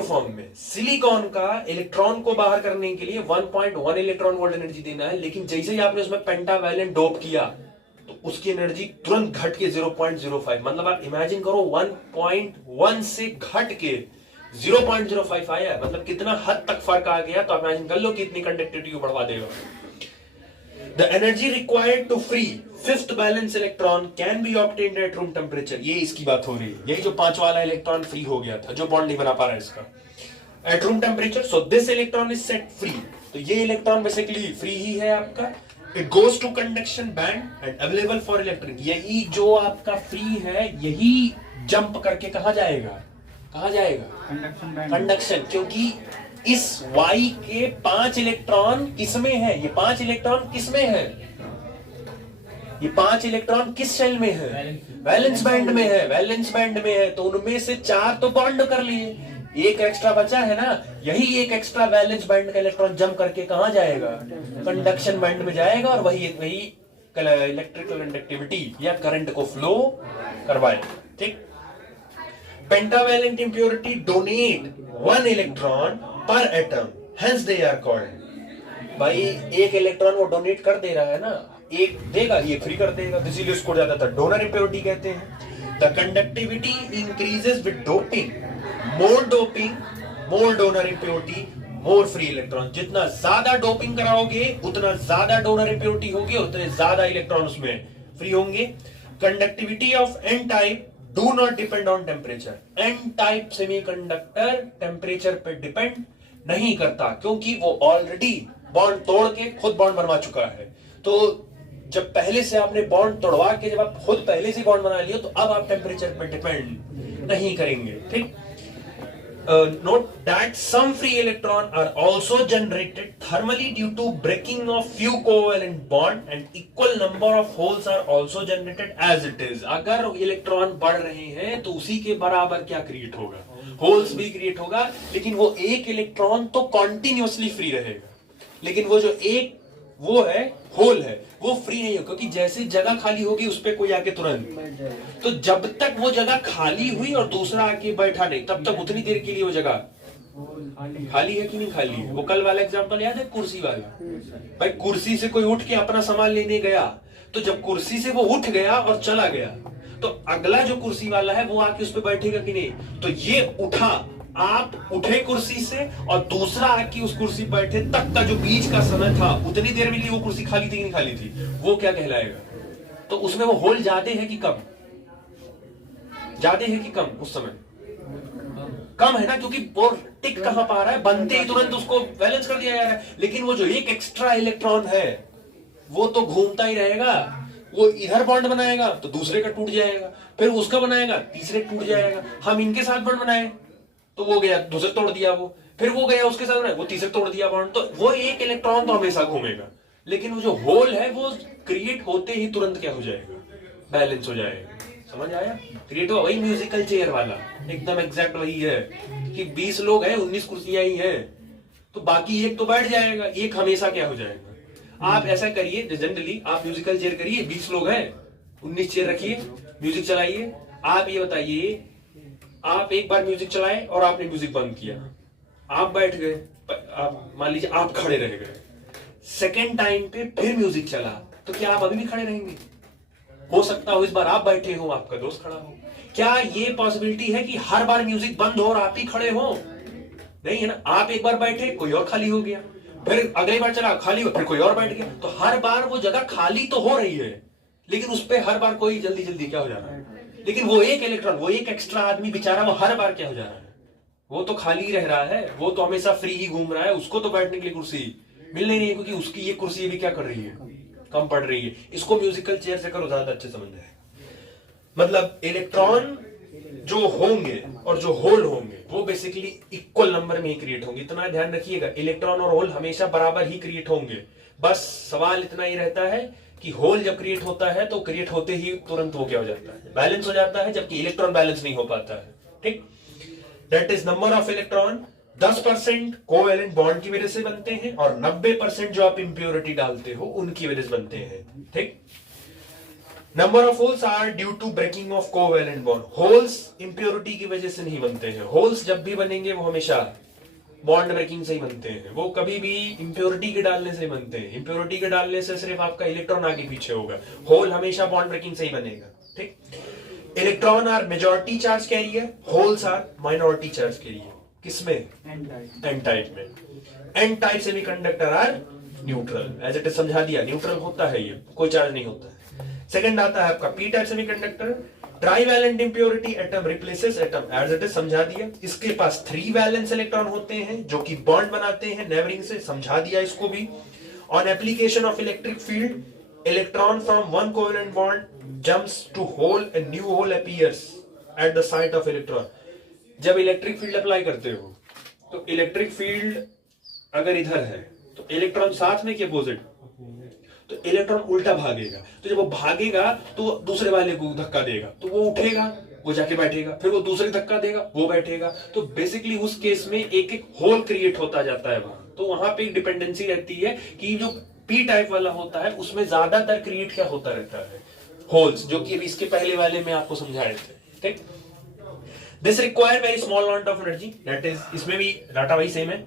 फॉर्म में सिलिकॉन का इलेक्ट्रॉन को बाहर करने के लिए 1.1 इलेक्ट्रॉन वोल्ट एनर्जी देना है, लेकिन जैसे ही आपने उसमें पेंटावैलेंट डोप किया तो उसकी एनर्जी तुरंत घट के 0.05, मतलब आप इमेजिन करो 1.1 से घट के 0.05 आया, मतलब कितना हद तक फर्क आ गया। तो आप इमेजिन कर लो कि इतनी कंडक्टिविटी को बढ़वा देगा। The energy required to free fifth valence electron can be obtained at room temperature। ये इसकी बात हो रही है, यही जो 5 वाला इलेक्ट्रॉन फ्री हो गया था जो बॉन्ड नहीं बना पा रहा है इसका। At room temperature, so this electron is set free। तो ये इलेक्ट्रॉन बेसिकली फ्री ही है आपका। It goes to conduction band and available for electric। यही जो आपका फ्री है यही जंप करके कहाँ जाएगा? कंडक्शन, क्योंकि इस Y के 5 इलेक्ट्रॉन किसमें है? ये 5 इलेक्ट्रॉन किसमें है? ये 5 इलेक्ट्रॉन किस शेल में है? वैलेंस बैंड में है। वैलेंस बैंड में है तो उनमें से 4 तो बॉन्ड कर लिए, एक एक्स्ट्रा बचा है ना, यही एक एक्स्ट्रा वैलेंस बैंड का इलेक्ट्रॉन जंप करके कहां जाएगा? कंडक्शन बैंड में जाएगा और वही इलेक्ट्रिकल कंडक्टिविटी या करंट को फ्लो करवाएगा। ठीक। Pentavalent impurity donate 1 electron per atom, hence they are called. भाई एक इलेक्ट्रॉन वो डोनेट कर दे रहा है ना, एक देगा ये फ्री कर देगा, इसीलिए उसको ज्यादातर डोनर इम्प्योरिटी कहते हैं। The conductivity increases with doping, more donor impurity, more free electron. जितना ज्यादा डोपिंग कराओगे उतना ज्यादा डोनर इम्प्योरिटी होगी, उतने ज्यादा इलेक्ट्रॉन उसमें फ्री होंगे। Conductivity of N type do not depend on temperature. N type semiconductor temperature पे डिपेंड नहीं करता, क्योंकि वो ऑलरेडी बॉन्ड तोड़ के खुद बॉन्ड बनवा चुका है। तो जब पहले से आपने बॉन्ड तोड़वा के जब आप खुद पहले से बॉन्ड बना लियो, तो अब आप टेम्परेचर पर डिपेंड नहीं करेंगे। ठीक। Note that some free electron are also generated thermally due to breaking of few covalent bond and equal number of holes are also generated as it is। अगर इलेक्ट्रॉन बढ़ रहे हैं तो उसी के बराबर क्या क्रिएट होगा, होल्स भी क्रिएट होगा, लेकिन वो एक इलेक्ट्रॉन तो कॉन्टिन्यूअसली फ्री रहेगा, लेकिन वो जो एक वो है होल है वो फ्री नहीं हो, क्योंकि जैसे जगह खाली होगी उस पर कोई आके तुरंत, तो जब तक वो जगह खाली हुई और दूसरा आके बैठा नहीं, तब तक उतनी देर के लिए वो जगह खाली है कि नहीं खाली है। वो कल वाला एग्जांपल याद है, कुर्सी वाला। भाई कुर्सी से कोई उठ के अपना सामान लेने गया, तो जब कुर्सी से वो उठ गया और चला गया, तो अगला जो कुर्सी वाला है वो आके उस पर बैठेगा कि नहीं। तो ये उठा, आप उठे कुर्सी से और दूसरा आके उस कुर्सी बैठे तक का जो बीच का समय था, उतनी देर में वो कुर्सी खाली थी कि नहीं खाली थी, वो क्या कहलाएगा। तो उसमें वो होल ज्यादा है कि कम, ज्यादा है कि कम, उस समय कम है ना, क्योंकि वो टिक कहां पा रहा है, बनते ही तुरंत उसको बैलेंस कर दिया जा रहा है। लेकिन वो जो एक एक्स्ट्रा इलेक्ट्रॉन है वो तो घूमता ही रहेगा, वो इधर बॉन्ड बनाएगा तो दूसरे का टूट जाएगा, फिर उसका बनाएगा तीसरे टूट जाएगा। हम इनके साथ बॉन्ड बनाए तो वो गया दूसरे तोड़ दिया, वो फिर वो गया उसके साथ बनाए वो तीसरे तोड़ दिया बॉन्ड, तो वो एक इलेक्ट्रॉन तो हमेशा घूमेगा। लेकिन वो जो होल है वो क्रिएट होते ही तुरंत क्या हो जाएगा, बैलेंस हो जाएगा। समझ आया, क्रिएट हुआ। वही म्यूजिकल चेयर वाला एकदम एग्जैक्ट वही है कि 20 लोग हैं, 19 कुर्सियां ही हैं, तो बाकी एक तो बैठ जाएगा, एक हमेशा क्या हो जाएगा। आप ऐसा करिए, जनरली आप म्यूजिकल चेयर करिए, 20 लोग हैं, 19 चेयर रखिए, म्यूजिक चलाइए। आप ये बताइए, आप एक बार म्यूजिक चलाए और आपने म्यूजिक बंद किया, आप बैठ गए, आप मान लीजिए आप खड़े रह गए, सेकेंड टाइम पे फिर म्यूजिक चला, तो क्या आप अभी भी खड़े रहेंगे? हो सकता हो इस बार आप बैठे हो, आपका दोस्त खड़ा हो। क्या ये पॉसिबिलिटी है कि हर बार म्यूजिक बंद हो और आप ही खड़े हो? नहीं है ना। आप एक बार बैठे, कोई और खाली हो गया, फिर अगली बार चला खाली हो, फिर कोई और बैठ गया, तो हर बार वो जगह खाली तो हो रही है, लेकिन उस पर हर बार कोई जल्दी जल्दी क्या हो जा रहा है। लेकिन वो एक इलेक्ट्रॉन, वो एक एक्स्ट्रा आदमी बेचारा, वो हर बार क्या हो जा रहा है, वो तो खाली रह रहा है, वो तो हमेशा फ्री ही घूम रहा है, उसको तो बैठने के लिए कुर्सी मिल नहीं रही है, क्योंकि उसकी ये कुर्सी भी क्या कर रही है, कम पड़ रही है। इसको म्यूजिकल चेयर से करो, ज्यादा अच्छे समझ जाए। मतलब इलेक्ट्रॉन जो होंगे और जो होल होंगे वो बेसिकली इक्वल नंबर में ही क्रिएट होंगे, इतना ध्यान रखिएगा। इलेक्ट्रॉन और होल हमेशा बराबर ही क्रिएट होंगे। बस सवाल इतना ही रहता है कि होल जब क्रिएट होता है तो क्रिएट होते ही तुरंत वो क्या हो जाता है, बैलेंस हो जाता है, जबकि इलेक्ट्रॉन बैलेंस नहीं हो पाता है। ठीक, that is number of electron 10% covalent bond की वजह से बनते हैं और 90% जो आप इंप्योरिटी डालते हो उनकी वजह से बनते हैं। ठीक, number of holes are due to breaking of covalent bond. Holes impurity की वजह से नहीं बनते हैं, होल्स जब भी बनेंगे वो हमेशा बॉन्ड ब्रेकिंग से ही बनते हैं, वो कभी भी इंप्योरिटी के डालने से बनते हैं। इंप्योरिटी के डालने से सिर्फ आपका इलेक्ट्रॉन आगे पीछे होगा, होल हमेशा बॉन्ड ब्रेकिंग से ही बनेगा। ठीक, electron are majority charge carrier, holes are minority charge carrier. किसमें? एन टाइप में। N type semiconductor are neutral, as it is समझा दिया, न्यूट्रल होता है, ये कोई चार्ज नहीं होता है। सेकंड आता है आपका p type semiconductor, trivalent impurity atom replaces atom, as it is समझा दिया। इसके पास 3 वैलेंस इलेक्ट्रॉन होते हैं जो कि बॉन्ड बनाते हैं नेबरिंग से, समझा दिया इसको भी। On application of electric field, electron from one covalent bond jumps to hole, a new hole appears at the site of electron. जब इलेक्ट्रिक फील्ड अप्लाई करते हो तो इलेक्ट्रिक फील्ड अगर इधर है तो इलेक्ट्रॉन साथ में के अपोजिट, तो इलेक्ट्रॉन उल्टा भागेगा, तो जब वो भागेगा तो दूसरे वाले को धक्का देगा, तो वो उठेगा, वो जाके बैठेगा, फिर वो दूसरे धक्का देगा, वो बैठेगा। तो बेसिकली उस केस में एक एक होल क्रिएट होता जाता है वहां, तो वहां पे एक डिपेंडेंसी रहती है कि जो पी टाइप वाला होता है उसमें ज्यादातर क्रिएट क्या होता रहता है, होल्स, जो कि इसके पहले वाले में आपको समझाए थे। ठीक, this require very small amount of energy, that is, इसमें भी डाटा वही सेम है।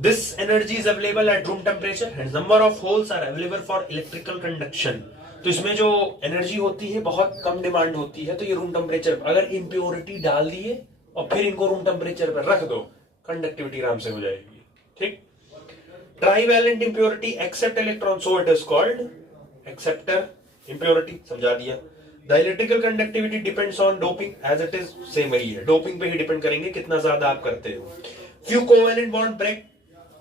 This energy is available at room temperature and number of holes are available for electrical conduction. तो इसमें जो एनर्जी होती है बहुत कम डिमांड होती है, तो ये रूम टेम्परेचर, अगर इम्प्योरिटी डाल दिए और फिर इनको रूम टेम्परेचर पर रख दो, कंडक्टिविटी आराम से हो जाएगी। ठीक। Trivalent impurity accept electron, so it is called acceptor impurity, समझा दिया। The electrical conductivity depends on doping, as it is same वही है, डोपिंग पे ही डिपेंड करेंगे कितना ज्यादा आप करते हो। Few covalent bond break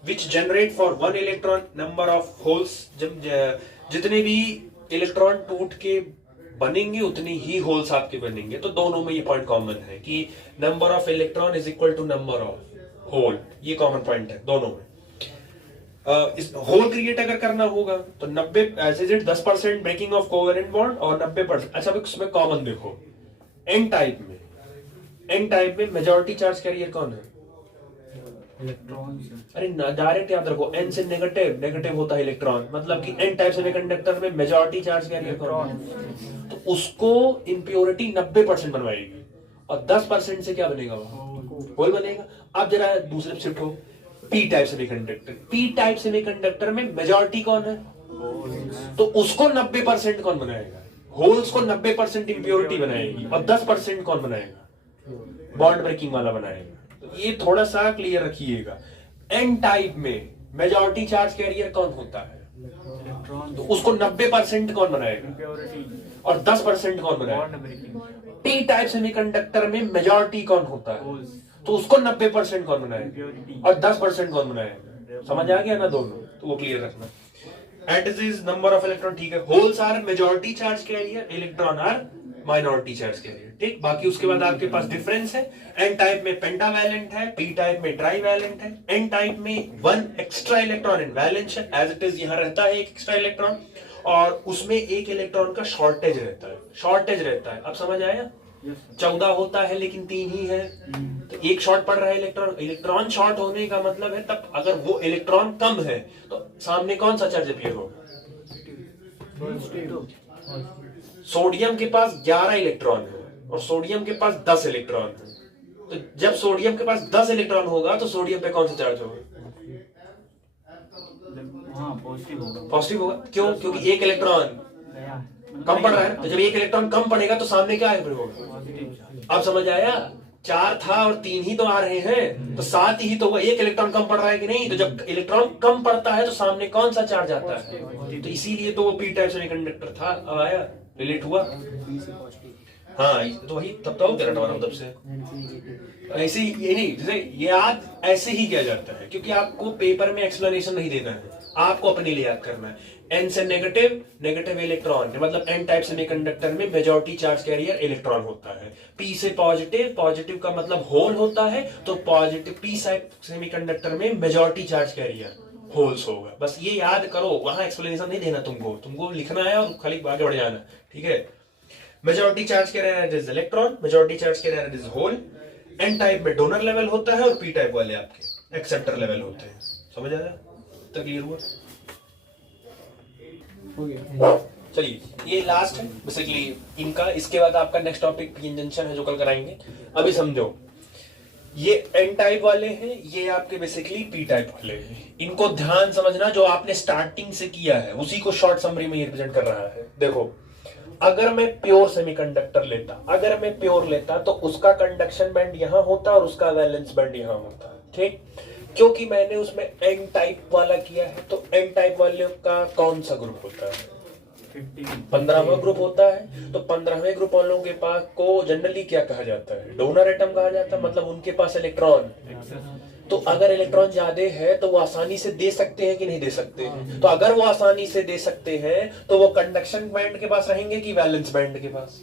which generate for one electron, number of holes, जितने भी इलेक्ट्रॉन टूट के बनेंगे उतने ही होल्स आपके बनेंगे। तो दोनों में ये पॉइंट कॉमन है कि number of electron is equal to number of hole, ये कॉमन पॉइंट है दोनों में। इस होल क्रिएट अगर करना होगा तो 90 as is it 10% breaking of covalent bond और 90%। अच्छा इसमें कॉमन देखो, एन टाइप में मेजॉरिटी चार्ज कैरियर कौन है? इलेक्ट्रॉन। अरे डायरेक्ट याद रखो, एन से नेगेटिव होता है इलेक्ट्रॉन, मतलब कि एन टाइप सेमीकंडक्टर में मेजॉरिटी चार्ज कैरियर कौन है? तो उसको इम्प्योरिटी 90% बनवाएगी और 10% से क्या बनेगा? होल बनेगा। अब जरा दूसरे शिफ्ट हो, P type semiconductor. P type semiconductor में मेजॉरिटी कौन है? तो उसको 90% कौन बनाएगा? होल्स को 90% इम्प्योरिटी बनाएगी और 10% कौन बनाएगा? बॉन्ड ब्रेकिंग वाला बनाएगा। तो ये थोड़ा सा क्लियर रखिएगा। एन टाइप में मेजॉरिटी चार्ज कैरियर कौन होता है? इलेक्ट्रॉन। तो उसको 90% कौन बनाएगा इम्प्योरिटी और 10% कौन बनाएगा? Bond breaking. P type semiconductor में मेजॉरिटी कौन होता है? होल्स। तो उसको 90% कौन बनाएगा इम्प्योरिटी और 10% कौन बनाएगा? समझ आ गया ना दोनों? तो वो क्लियर रखना। It is number of electron, ठीक है। Holes are majority charge carrier, electron are minority charge carrier. ठीक। बाकी उसके बाद आपके पास डिफरेंस है, एन टाइप में पेंटावैलेंट है, पी टाइप में ट्राइवैलेंट है। एन टाइप में one extra electron in valence है, एज इट इज यहां रहता है एक एक्स्ट्रा इलेक्ट्रॉन, और उसमें एक इलेक्ट्रॉन का शॉर्टेज रहता है। अब समझ आया? 14 होता है लेकिन 3 ही है, तो एक शॉर्ट पड़ रहा है इलेक्ट्रॉन शॉर्ट होने का मतलब है तब अगर वो इलेक्ट्रॉन कम है तो सामने कौन सा चार्ज अपीयर होगा? सोडियम के पास 11 इलेक्ट्रॉन है और सोडियम के पास 10 इलेक्ट्रॉन है, तो जब सोडियम के पास 10 इलेक्ट्रॉन होगा तो सोडियम पे कौन सा चार्ज होगा? पॉजिटिव होगा। क्यों? क्योंकि एक इलेक्ट्रॉन कम पड़ रहा है, तो जब एक इलेक्ट्रॉन कम पड़ेगा तो सामने क्या होगा? अब समझ आया? 4 था और 3 ही तो आ रहे हैं, तो 7 ही तो हुआ, एक इलेक्ट्रॉन कम पड़ रहा है कि नहीं? तो जब इलेक्ट्रॉन कम पड़ता है तो सामने कौन सा चार्ज आता है? तो इसीलिए तो वो पी टाइप सेमीकंडक्टर था। अब आया? रिलेट हुआ? हाँ, तो वही तब तो तब से ऐसे ही, ये नहीं, जैसे ये याद ऐसे ही किया जाता है क्योंकि आपको पेपर में एक्सप्लेनेशन नहीं देना है, आपको अपने लिए याद करना है। एन से नेगेटिव इलेक्ट्रॉन, मतलब एन टाइप सेमीकंडक्टर में मेजॉरिटी चार्ज कैरियर इलेक्ट्रॉन होता है। पी से पॉजिटिव का मतलब होल होता है, तो पॉजिटिव पी टाइप सेमीकंडक्टर में मेजॉरिटी चार्ज कैरियर होल्स होगा। बस ये याद करो, वहां एक्सप्लेनेशन नहीं देना तुमको लिखना है और खाली आगे बढ़ जाना। ठीक है। Majority charge carrier is electron, majority charge carrier is hole. N type में डोनर लेवल होता है और पी टाइप वाले आपके एक्सेप्टर लेवल होते हैं। समझ आया? तो क्लियर हुआ? चलिए, ये लास्ट है बेसिकली इनका। इसके बाद आपका नेक्स्ट टॉपिक पीएन जंक्शन है जो कल कराएंगे। अभी समझो, ये एन टाइप वाले हैं, ये आपके बेसिकली पी टाइप वाले हैं। इनको ध्यान समझना, जो आपने स्टार्टिंग से किया है उसी को शॉर्ट समरी में रिप्रेजेंट कर रहा है। देखो, अगर मैं प्योर सेमीकंडक्टर लेता तो उसका कंडक्शन बैंड यहां होता और उसका वैलेंस बैंड यहां होता। ठीक। क्योंकि मैंने उसमें एन टाइप वाला किया है तो एन टाइप वाले का कौन सा ग्रुप होता है? 15वां ग्रुप होता है। तो 15वें ग्रुप वालों के पास को जनरली क्या कहा जाता है? डोनर एटम कहा जाता है, मतलब उनके पास इलेक्ट्रॉन। तो अगर इलेक्ट्रॉन ज्यादा है तो वो आसानी से दे सकते हैं कि नहीं दे सकते हैं? तो अगर वो आसानी से दे सकते हैं तो वो कंडक्शन बैंड के पास रहेंगे कि वैलेंस बैंड के पास?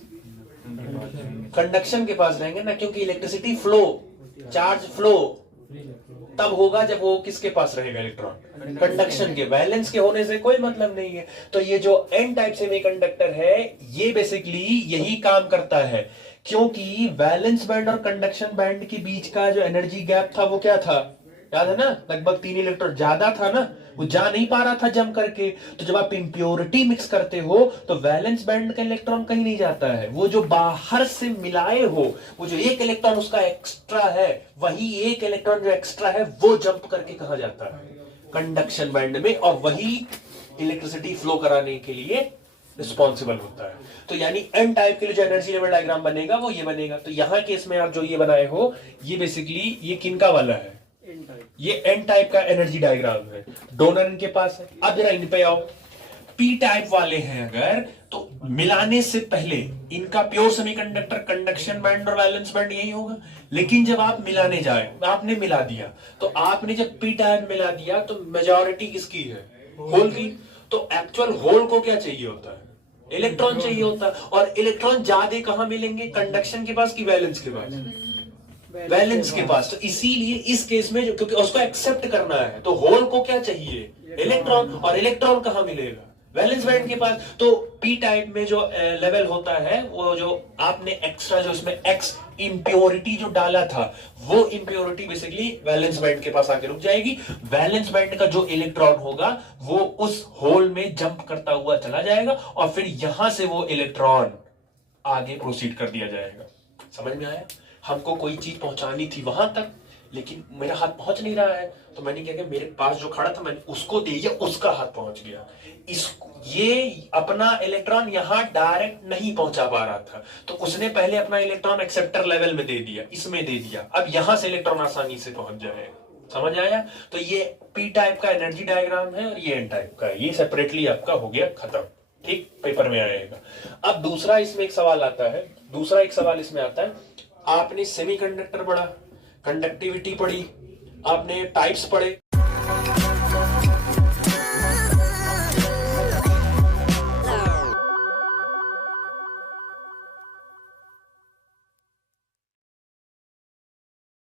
कंडक्शन के पास रहेंगे ना, क्योंकि इलेक्ट्रिसिटी फ्लो, चार्ज फ्लो तब होगा जब वो किसके पास रहेगा? इलेक्ट्रॉन। कंडक्शन के, वैलेंस के होने से कोई मतलब नहीं है। तो ये जो एन टाइप सेमीकंडक्टर है ये बेसिकली यही काम करता है, क्योंकि वैलेंस बैंड और कंडक्शन बैंड के बीच का जो एनर्जी गैप था वो क्या था? याद है ना, लगभग 3 इलेक्ट्रॉन ज्यादा था ना, वो जा नहीं पा रहा था जम करके। तो जब आप इंप्योरिटी मिक्स करते हो तो वैलेंस बैंड का इलेक्ट्रॉन कहीं नहीं जाता है, वो जो बाहर से मिलाए हो, वो जो एक इलेक्ट्रॉन उसका एक्स्ट्रा है, वही एक इलेक्ट्रॉन जो एक्स्ट्रा है वो जंप करके कहा जाता है कंडक्शन बैंड में, और वही इलेक्ट्रिसिटी फ्लो कराने के लिए रिस्पॉन्सिबल होता है। तो यानी एन टाइप के लिए जो एनर्जी लेवल डायग्राम बनेगा वो ये बनेगा। तो यहां केस में आप जो ये बनाए हो, ये बेसिकली ये किनका वाला है, ये एन टाइप का एनर्जी डायग्राम है, डोनर इनके पास है। अब जरा इन पे आओ, पी टाइप वाले हैं अगर, तो मिलाने से पहले इनका प्योर सेमीकंडक्टर कंडक्शन बैंड और वैलेंस बैंड यही होगा। लेकिन जब आप मिलाने जाए, आपने मिला दिया, तो आपने जब पी टाइप मिला दिया तो मेजॉरिटी किसकी है, होल की। तो एक्चुअल होल को क्या चाहिए होता है, इलेक्ट्रॉन चाहिए होता है। और इलेक्ट्रॉन ज्यादा कहां मिलेंगे, कंडक्शन के पास कि वैलेंस के पास, वैलेंस के पास। तो इसीलिए इस केस में क्योंकि उसको एक्सेप्ट करना है, तो होल को क्या चाहिए, इलेक्ट्रॉन, और इलेक्ट्रॉन कहां मिलेगा, वैलेंस बैंड के पास। तो पी टाइप में जो लेवल होता है, वो जो आपने एक्स्ट्रा जो उसमें एक्स इंप्योरिटी जो डाला था, वो इंप्योरिटी बेसिकली वैलेंस बैंड के पास आके रुक जाएगी। वैलेंस बैंड का जो इलेक्ट्रॉन होगा वो उस होल में जंप करता हुआ चला जाएगा, और फिर यहां से वो इलेक्ट्रॉन आगे प्रोसीड कर दिया जाएगा। समझ में आया, हमको कोई चीज पहुंचानी थी वहां तक, लेकिन मेरा हाथ पहुंच नहीं रहा है, तो मैंने क्या किया, मेरे पास जो खड़ा था मैंने उसको दे दिया, उसका हाथ पहुंच गया। ये अपना इलेक्ट्रॉन यहां डायरेक्ट नहीं पहुंचा पा रहा था, तो उसने पहले अपना इलेक्ट्रॉन एक्सेप्टर लेवल में दे दिया, इसमें दे दिया, अब यहां से इलेक्ट्रॉन आसानी से पहुंच जाएगा। समझ आया। तो ये पी टाइप का एनर्जी डायग्राम है और ये एन टाइप का है, ये सेपरेटली आपका हो गया खत्म। ठीक, पेपर में आएगा। अब दूसरा इसमें एक सवाल आता है, दूसरा एक सवाल इसमें आता है, आपने सेमीकंडक्टर पढ़ा, कंडक्टिविटी पढ़ी, आपने टाइप्स पढ़े,